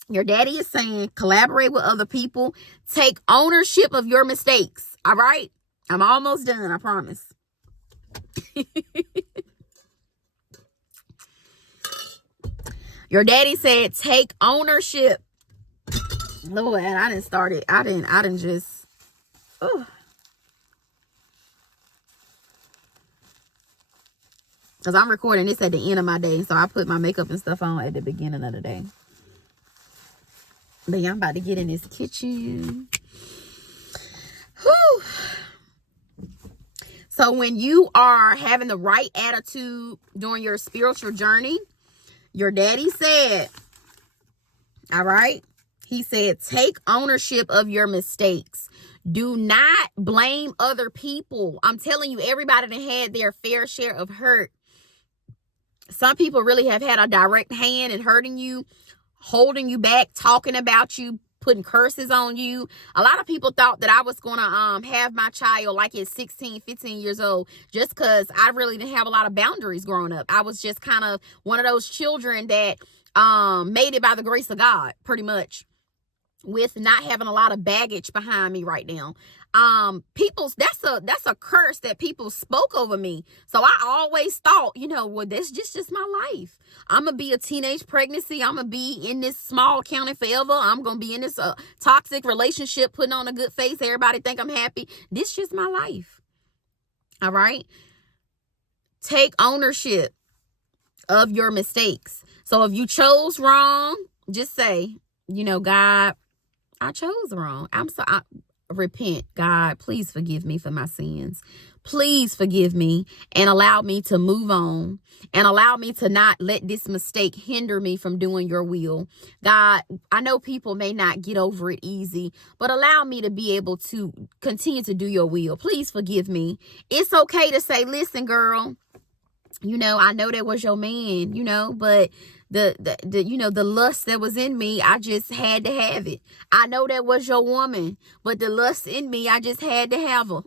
your daddy is saying collaborate with other people. Take ownership of your mistakes. All right. I'm almost done. I promise. Your daddy said take ownership. Lord, I didn't start it. I didn't just. Oh. Because I'm recording this at the end of my day. So I put my makeup and stuff on at the beginning of the day. But yeah, I'm about to get in this kitchen. Whew. So when you are having the right attitude during your spiritual journey, your daddy said, all right, he said, take ownership of your mistakes. Do not blame other people. I'm telling you, everybody that had their fair share of hurt. Some people really have had a direct hand in hurting you, holding you back, talking about you, putting curses on you. A lot of people thought that I was going to have my child like at 16, 15 years old, just because I really didn't have a lot of boundaries growing up. I was just kind of one of those children that made it by the grace of God, pretty much. with not having a lot of baggage behind me right now. That's a curse that people spoke over me. So I always thought, well, that's just my life. I'm gonna be a teenage pregnancy. I'm gonna be in this small county forever. I'm gonna be in this toxic relationship, putting on a good face. Everybody think I'm happy. This just my life. All right. Take ownership of your mistakes. So if you chose wrong, just say, God, I chose wrong. I repent. God, please forgive me for my sins. Please forgive me and allow me to move on, and allow me to not let this mistake hinder me from doing your will. God, I know people may not get over it easy, but allow me to be able to continue to do your will. Please forgive me. It's okay to say, listen, girl, I know that was your man, but the lust that was in me, I just had to have it. I know that was your woman, but the lust in me, I just had to have her.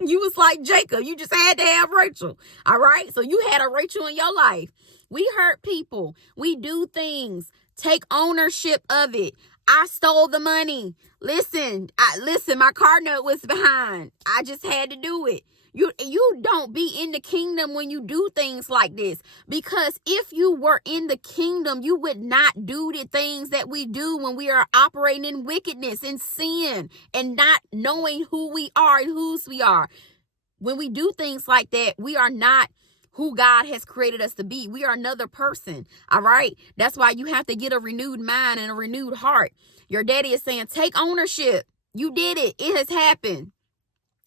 You was like Jacob. You just had to have Rachel. All right. So you had a Rachel in your life. We hurt people. We do things. Take ownership of it. I stole the money. Listen, my car note was behind. I just had to do it. You don't be in the kingdom when you do things like this, because if you were in the kingdom, you would not do the things that we do when we are operating in wickedness and sin and not knowing who we are and whose we are. When we do things like that, we are not who God has created us to be. We are another person. All right. That's why you have to get a renewed mind and a renewed heart. Your daddy is saying, take ownership. You did it. It has happened.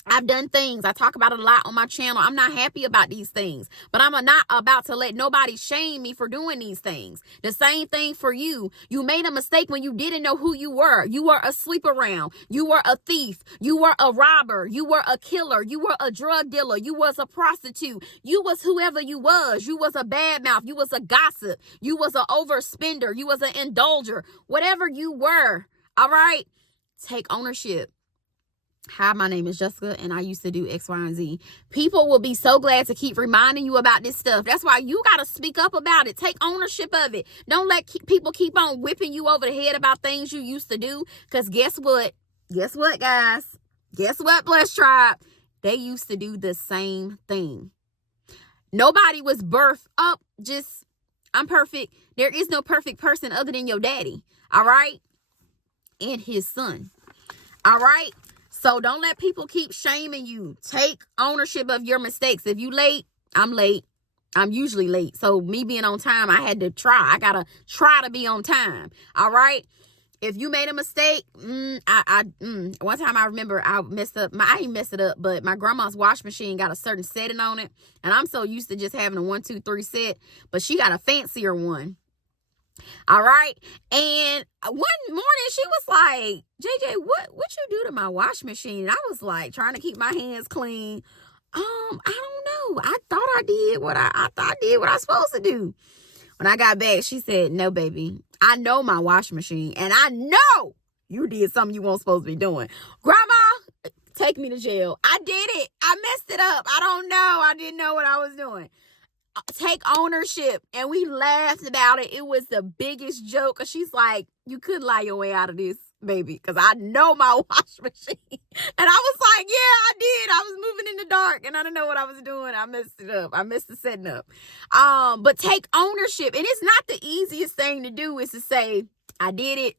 I've done things. I talk about it a lot on my channel. I'm not happy about these things, but I'm not about to let nobody shame me for doing these things. The same thing for you. You made a mistake when you didn't know who you were. You were a sleep around. You were a thief. You were a robber. You were a killer. You were a drug dealer. You was a prostitute. You was whoever you was. You was a bad mouth. You was a gossip. You was an overspender. You was an indulger. Whatever you were. All right. Take ownership. Hi, my name is Jessica, and I used to do X, Y, and Z. People will be so glad to keep reminding you about this stuff. That's why you got to speak up about it. Take ownership of it. Don't let people keep on whipping you over the head about things you used to do. Because guess what? Guess what, guys? Guess what, Blessed Tribe? They used to do the same thing. Nobody was birthed up just, I'm perfect. There is no perfect person other than your daddy. All right? And his son. All right? So don't let people keep shaming you. Take ownership of your mistakes. If you late, I'm late. I'm usually late. So me being on time, I had to try. I got to try to be on time. All right. If you made a mistake, one time I remember I messed up. I didn't mess it up, but my grandma's wash machine got a certain setting on it. And I'm so used to just having a 1, 2, 3 set, but she got a fancier one. All right. And one morning she was like, JJ, what you do to my wash machine? And I was like, trying to keep my hands clean. I don't know. I thought I did what I thought I did what I was supposed to do. When I got back, she said, no, baby, I know my wash machine, and I know you did something you weren't supposed to be doing. Grandma, take me to jail. I did it. I messed it up. I don't know. I didn't know what I was doing. Take ownership. And we laughed about it. It was the biggest joke. She's like, you couldn't lie your way out of this, baby, because I know my wash machine. And I was like, yeah, I did. I was moving in the dark and I didn't know what I was doing. I messed it up. I messed the setting up. But take ownership. And it's not the easiest thing to do, is to say, I did it.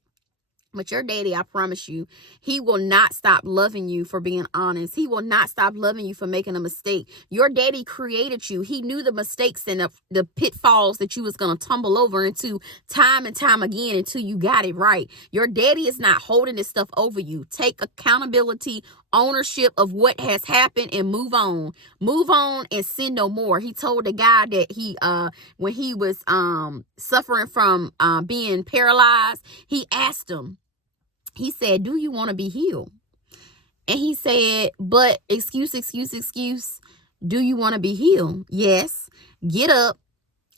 But your daddy, I promise you, he will not stop loving you for being honest. He will not stop loving you for making a mistake. Your daddy created you. He knew the mistakes and the pitfalls that you was going to tumble over into time and time again until you got it right. Your daddy is not holding this stuff over you. Take accountability, ownership of what has happened, and move on. Move on and sin no more. He told the guy that he when he was suffering from being paralyzed, he asked him, he said, do you want to be healed? And he said, but excuse, do you want to be healed? Yes. Get up.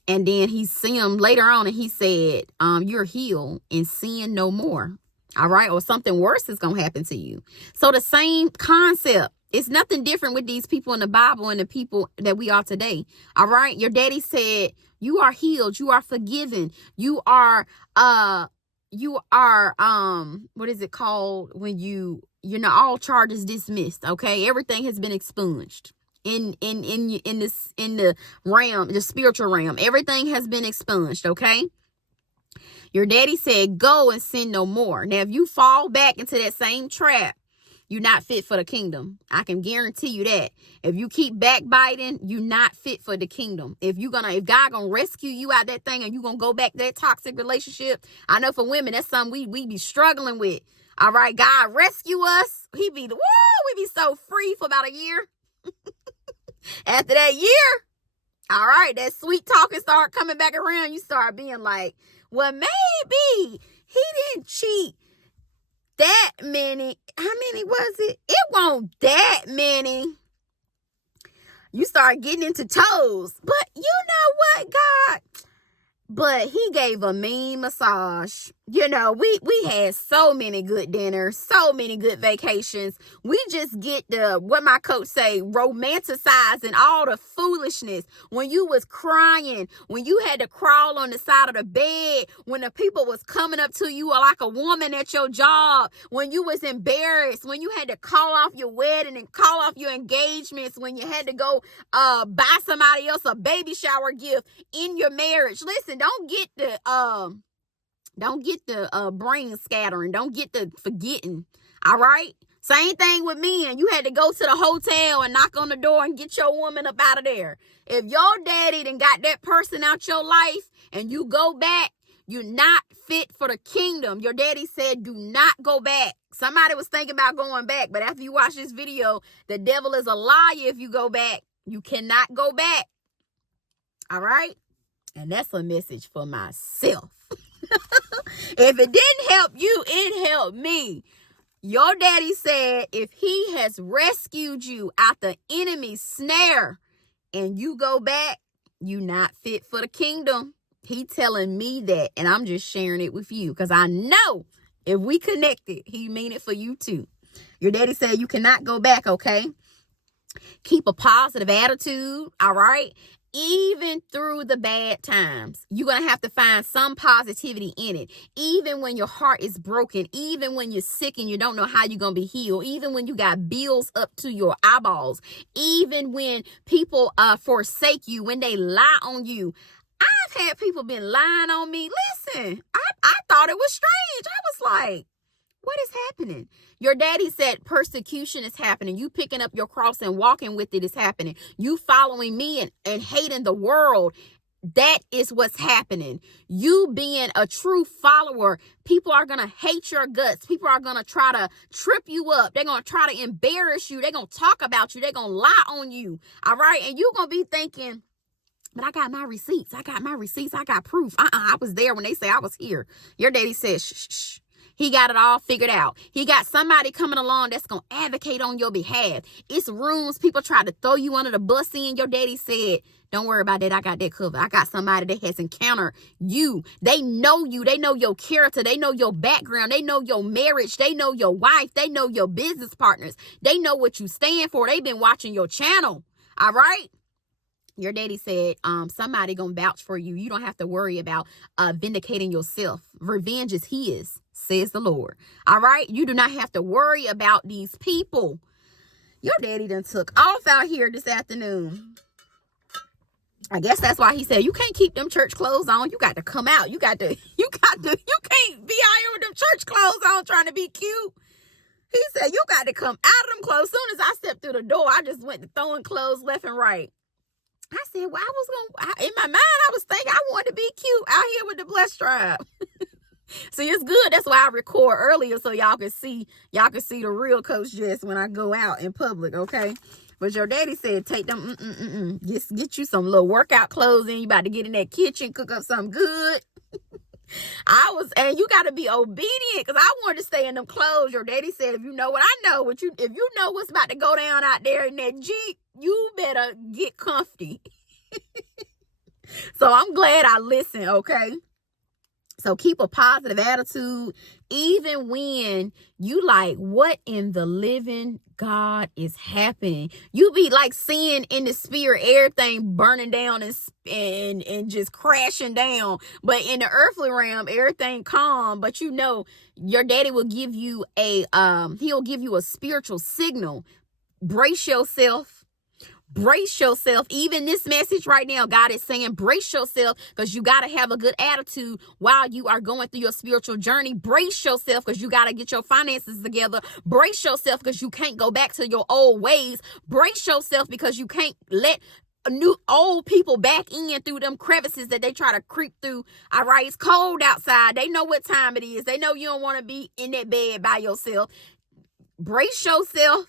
And then he seen him later on and he said, you're healed and sin no more. All right. Or something worse is going to happen to you. So the same concept. It's nothing different with these people in the Bible and the people that we are today. All right. Your daddy said, you are healed. You are forgiven. You are, you are, what is it called when all charges dismissed, okay? Everything has been expunged in the realm, the spiritual realm. Everything has been expunged, okay? Your daddy said, go and sin no more. Now, if you fall back into that same trap, you're not fit for the kingdom. I can guarantee you that. If you keep backbiting, you're not fit for the kingdom. If God gonna rescue you out that thing and you gonna go back to that toxic relationship, I know for women, that's something we be struggling with. All right, God rescue us. We be so free for about a year. After that year, all right, that sweet talking start coming back around. You start being like, well, maybe he didn't cheat that many. How many was it? It wasn't that many. You start getting into toes. But you know what, God? But he gave a mean massage. You know, we had so many good dinners, so many good vacations. We just get what my coach say, romanticizing all the foolishness. When you was crying, when you had to crawl on the side of the bed, when the people was coming up to you like a woman at your job, when you was embarrassed, when you had to call off your wedding and call off your engagements, when you had to go buy somebody else a baby shower gift in your marriage. Listen, don't get the brain scattering. Don't get the forgetting. All right. Same thing with men. You had to go to the hotel and knock on the door and get your woman up out of there. If your daddy done got that person out your life and you go back, you're not fit for the kingdom. Your daddy said, do not go back. Somebody was thinking about going back, but after you watch this video, the devil is a liar if you go back. You cannot go back. All right. And that's a message for myself. If it didn't help you, it helped me. Your daddy said if he has rescued you out the enemy's snare and you go back, you not fit for the kingdom. He telling me that, and I'm just sharing it with you because I know if we connected, he mean it for you too. Your daddy said you cannot go back, okay? Keep a positive attitude, all right? Even through the bad times, you're going to have to find some positivity in it. Even when your heart is broken, even when you're sick and you don't know how you're going to be healed, even when you got bills up to your eyeballs, even when people forsake you, when they lie on you. I've had people been lying on me. Listen, I thought it was strange. I was like, what is happening? Your daddy said persecution is happening. You picking up your cross and walking with it is happening. You following me and hating the world. That is what's happening. You being a true follower, people are going to hate your guts. People are going to try to trip you up. They're going to try to embarrass you. They're going to talk about you. They're going to lie on you. All right. And you're going to be thinking, but I got my receipts. I got proof. I was there when they say I was here. Your daddy said, shh. He got it all figured out. He got somebody coming along that's going to advocate on your behalf. It's rooms people try to throw you under the bus in. Your daddy said, don't worry about that. I got that covered. I got somebody that has encountered you. They know you. They know your character. They know your background. They know your marriage. They know your wife. They know your business partners. They know what you stand for. They've been watching your channel. All right. Your daddy said, somebody gonna vouch for you. You don't have to worry about vindicating yourself. Revenge is his, says the Lord. All right? You do not have to worry about these people. Your daddy done took off out here this afternoon. I guess that's why he said, you can't keep them church clothes on. You got to come out. You can't be out here with them church clothes on trying to be cute. He said, you got to come out of them clothes. As soon as I stepped through the door, I just went to throwing clothes left and right. I said, well, in my mind, I was thinking I wanted to be cute out here with the blessed tribe. See, it's good. That's why I record earlier so y'all can see the real Coach Jess when I go out in public, okay? But your daddy said, take them, get you some little workout clothes and you about to get in that kitchen, cook up something good. And you got to be obedient because I wanted to stay in them clothes. Your daddy said, if you know what I know, if you know what's about to go down out there in that Jeep, you better get comfy. So I'm glad I listened, okay? So keep a positive attitude, even when you like, what in the living God is happening? You be like seeing in the spirit everything burning down and just crashing down. But in the earthly realm, everything calm. But you know, your daddy will give you he'll give you a spiritual signal. Brace yourself. Brace yourself. Even this message right now, God is saying brace yourself, because you got to have a good attitude while you are going through your spiritual journey. Brace yourself because you got to get your finances together. Brace yourself because you can't go back to your old ways. Brace yourself because you can't let old people back in through them crevices that they try to creep through. All right, it's cold outside. They know what time it is. They know you don't want to be in that bed by yourself. Brace yourself.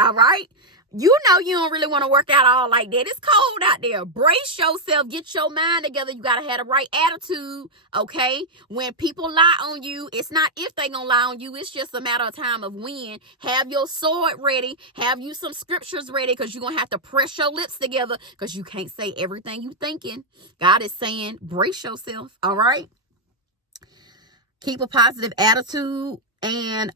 All right. You know you don't really want to work out all like that. It's cold out there. Brace yourself. Get your mind together. You got to have the right attitude, okay? When people lie on you, it's not if they gonna lie on you. It's just a matter of time of when. Have your sword ready. Have you some scriptures ready, because you're going to have to press your lips together, because you can't say everything you thinking. God is saying brace yourself, all right? Keep a positive attitude. And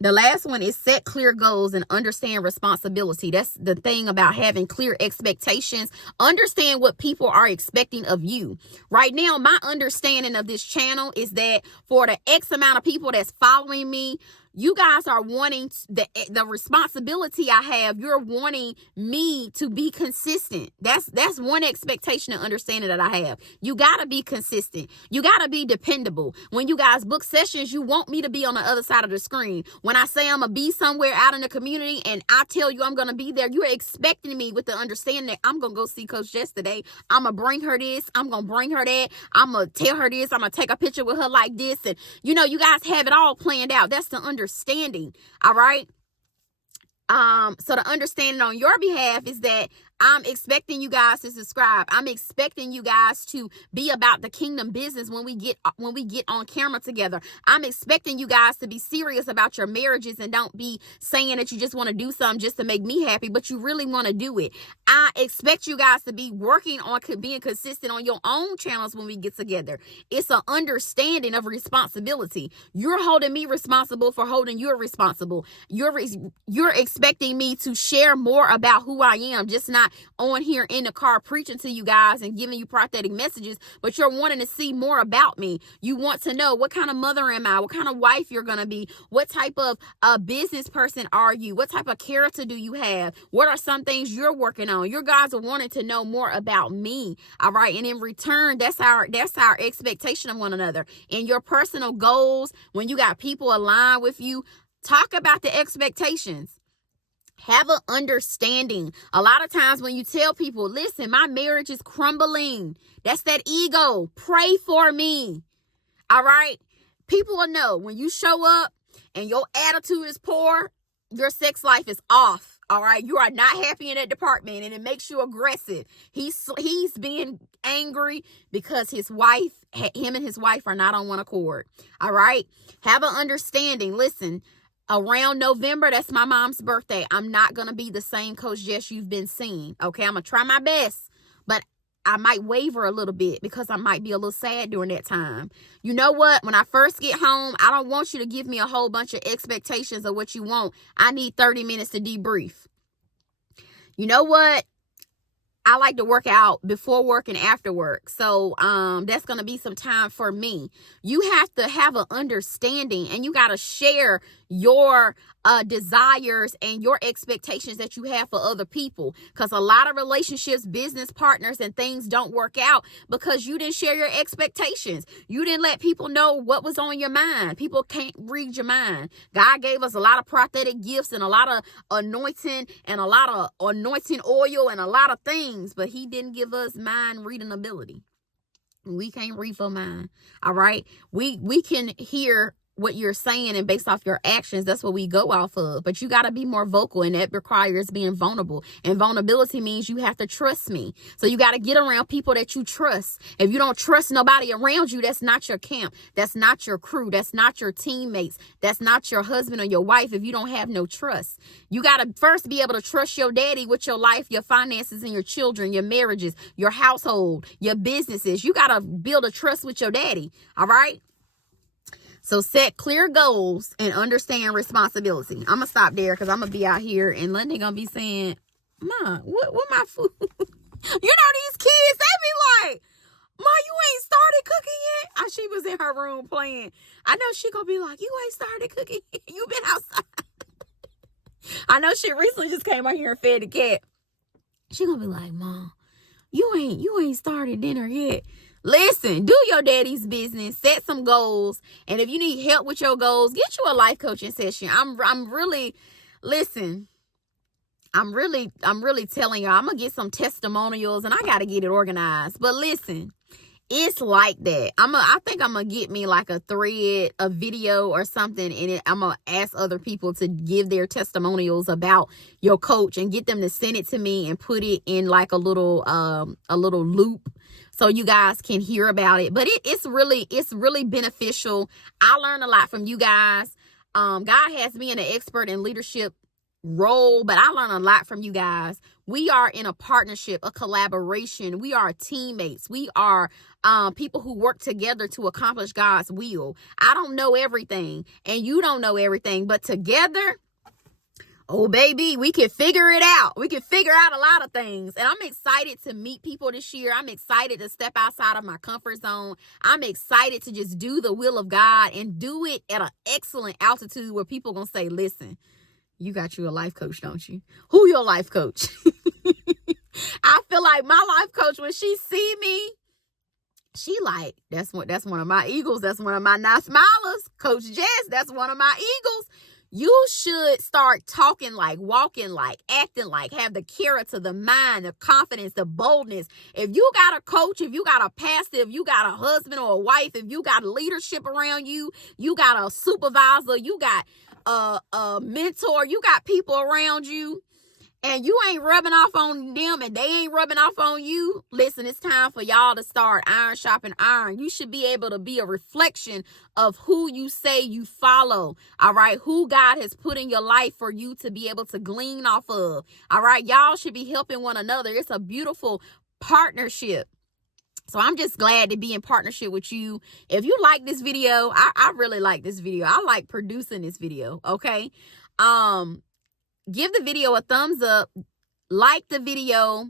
the last one is set clear goals and understand responsibility. That's the thing about having clear expectations. Understand what people are expecting of you. Right now, my understanding of this channel is that for the X amount of people that's following me, you guys are wanting the responsibility I have. You're wanting me to be consistent. That's one expectation and understanding that I have. You got to be consistent. You got to be dependable. When you guys book sessions, you want me to be on the other side of the screen. When I say I'm going to be somewhere out in the community and I tell you I'm going to be there, you're expecting me with the understanding that I'm going to go see Coach Jess today. I'm going to bring her this. I'm going to bring her that. I'm going to tell her this. I'm going to take a picture with her like this. And, you know, you guys have it all planned out. That's the understanding. All right. So the understanding on your behalf is that I'm expecting you guys to subscribe. I'm expecting you guys to be about the kingdom business when we get on camera together. I'm expecting you guys to be serious about your marriages and don't be saying that you just want to do something just to make me happy, but you really want to do it. I expect you guys to be working on being consistent on your own channels when we get together. It's an understanding of responsibility. You're holding me responsible for holding you responsible. You're expecting me to share more about who I am, just not on here in the car preaching to you guys and giving you prophetic messages, but you're wanting to see more about me. You want to know, what kind of mother am I? What kind of wife you're going to be? What type of business person are you? What type of character do you have? What are some things you're working on? Your guys are wanting to know more about me. All right. And in return, that's our expectation of one another. In your personal goals, when you got people aligned with you, talk about the expectations. Have an understanding. A lot of times when you tell people, listen, my marriage is crumbling, that's that ego. Pray for me. All right. People will know when you show up and your attitude is poor, your sex life is off. All right. You are not happy in that department and it makes you aggressive. He's being angry because him and his wife are not on one accord. All right. Have an understanding. Listen, around November, that's my mom's birthday. I'm not going to be the same Coach Jess you've been seeing. Okay, I'm going to try my best, but I might waver a little bit because I might be a little sad during that time. You know what? When I first get home, I don't want you to give me a whole bunch of expectations of what you want. I need 30 minutes to debrief. You know what? I like to work out before work and after work. So that's going to be some time for me. You have to have an understanding and you got to share your desires and your expectations that you have for other people. Because a lot of relationships, business partners and things don't work out because you didn't share your expectations. You didn't let people know what was on your mind. People can't read your mind. God gave us a lot of prophetic gifts and a lot of anointing and a lot of anointing oil and a lot of things, but he didn't give us mind reading ability. We can't read for mind. All right. We can hear what you're saying, and based off your actions, that's what we go off of. But you got to be more vocal, and that requires being vulnerable. And vulnerability means you have to trust me. So you got to get around people that you trust. If you don't trust nobody around you, that's not your camp. That's not your crew. That's not your teammates. That's not your husband or your wife if you don't have no trust. You got to first be able to trust your daddy with your life, your finances, and your children, your marriages, your household, your businesses. You got to build a trust with your daddy. All right? So set clear goals and understand responsibility. I'm going to stop there because I'm going to be out here and London going to be saying, Mom, what my food? You know, these kids, they be like, Mom, you ain't started cooking yet? She was in her room playing. I know she going to be like, you ain't started cooking yet. You been outside. I know she recently just came out here and fed the cat. She going to be like, Mom, you ain't started dinner yet. Listen, do your daddy's business, set some goals, and if you need help with your goals, get you a life coaching session. I'm really telling y'all, I'm gonna get some testimonials and I gotta get it organized. But listen, it's like that. I think I'm gonna get me like a thread, a video or something, and I'm gonna ask other people to give their testimonials about your coach and get them to send it to me and put it in like a little loop, so you guys can hear about it. But it's really beneficial. I learned a lot from you guys. God has me an expert in leadership role, but I learned a lot from you guys. We are in a partnership, a collaboration. We are teammates. We are people who work together to accomplish God's will. I don't know everything, and you don't know everything, but together, oh, baby, we can figure it out. We can figure out a lot of things. And I'm excited to meet people this year. I'm excited to step outside of my comfort zone. I'm excited to just do the will of God and do it at an excellent altitude where people going to say, listen, you got you a life coach, don't you? Who your life coach? I feel like my life coach, when she see me, she like, that's one of my eagles. That's one of my not smilers. Coach Jess, that's one of my eagles. You should start talking like, walking like, acting like, have the character, the mind, the confidence, the boldness. If you got a coach, if you got a pastor, if you got a husband or a wife, if you got leadership around you, you got a supervisor, you got a mentor, you got people around you, and you ain't rubbing off on them and they ain't rubbing off on you, listen, it's time for y'all to start iron shopping iron. You should be able to be a reflection of who you say you follow, all right? Who God has put in your life for you to be able to glean off of, all right? Y'all should be helping one another. It's a beautiful partnership. So I'm just glad to be in partnership with you. If you like this video, I really like this video. I like producing this video, okay? Give the video a thumbs up, like the video,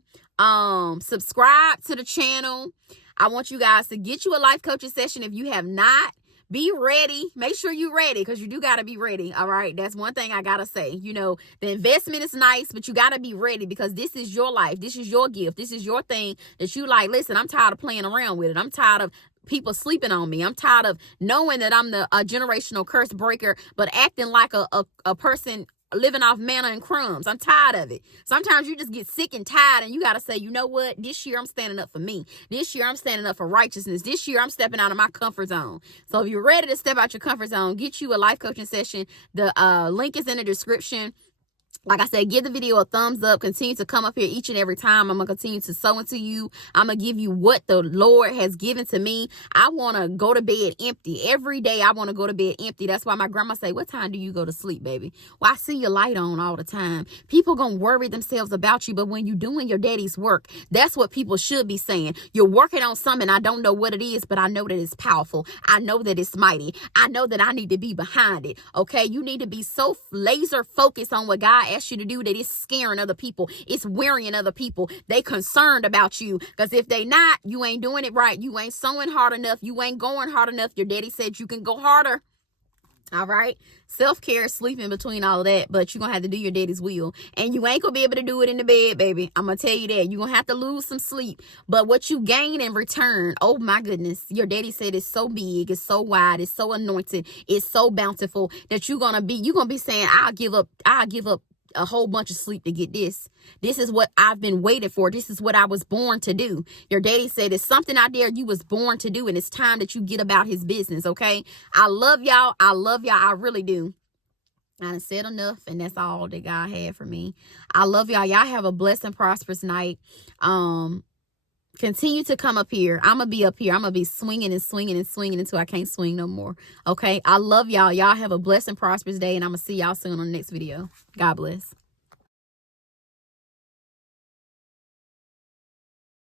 subscribe to the channel. I want you guys to get you a life coaching session if you have not. Be ready. Make sure you're ready, because you do got to be ready. All right. That's one thing I got to say. You know, the investment is nice, but you got to be ready, because this is your life. This is your gift. This is your thing that you like. Listen, I'm tired of playing around with it. I'm tired of people sleeping on me. I'm tired of knowing that I'm a generational curse breaker, but acting like a person living off manna and crumbs. I'm tired of it. Sometimes you just get sick and tired, and you got to say, you know what? This year I'm standing up for me. This year I'm standing up for righteousness. This year I'm stepping out of my comfort zone. So if you're ready to step out your comfort zone, get you a life coaching session. The link is in the description. Like I said, give the video a thumbs up. Continue to come up here each and every time. I'm going to continue to sow into you. I'm going to give you what the Lord has given to me. I want to go to bed empty. Every day I want to go to bed empty. That's why my grandma say, what time do you go to sleep, baby? Well, I see your light on all the time. People going to worry themselves about you, but when you're doing your daddy's work, that's what people should be saying. You're working on something. I don't know what it is, but I know that it's powerful. I know that it's mighty. I know that I need to be behind it. Okay? You need to be so laser focused on what God asked you to do that it's scaring other people. It's worrying other people. They concerned about you, because if they not, you ain't doing it right. You ain't sewing hard enough. You ain't going hard enough. Your daddy said you can go harder. All right. Self-care, sleep in between all of that, but you're going to have to do your daddy's will, and you ain't going to be able to do it in the bed, baby. I'm going to tell you that. You're going to have to lose some sleep, but what you gain in return, oh my goodness, your daddy said it's so big, it's so wide, it's so anointed, it's so bountiful that you're going to be saying, I'll give up a whole bunch of sleep to get this. This is what I've been waiting for. This is what I was born to do. Your daddy said it's something out there you was born to do, and it's time that you get about his business, okay? I love y'all. I love y'all. I really do. I done said enough, and that's all that God had for me. I love y'all. Y'all have a blessed and prosperous night. Continue to come up here. I'm going to be up here. I'm going to be swinging and swinging and swinging until I can't swing no more. Okay? I love y'all. Y'all have a blessed and prosperous day, and I'm going to see y'all soon on the next video. God bless.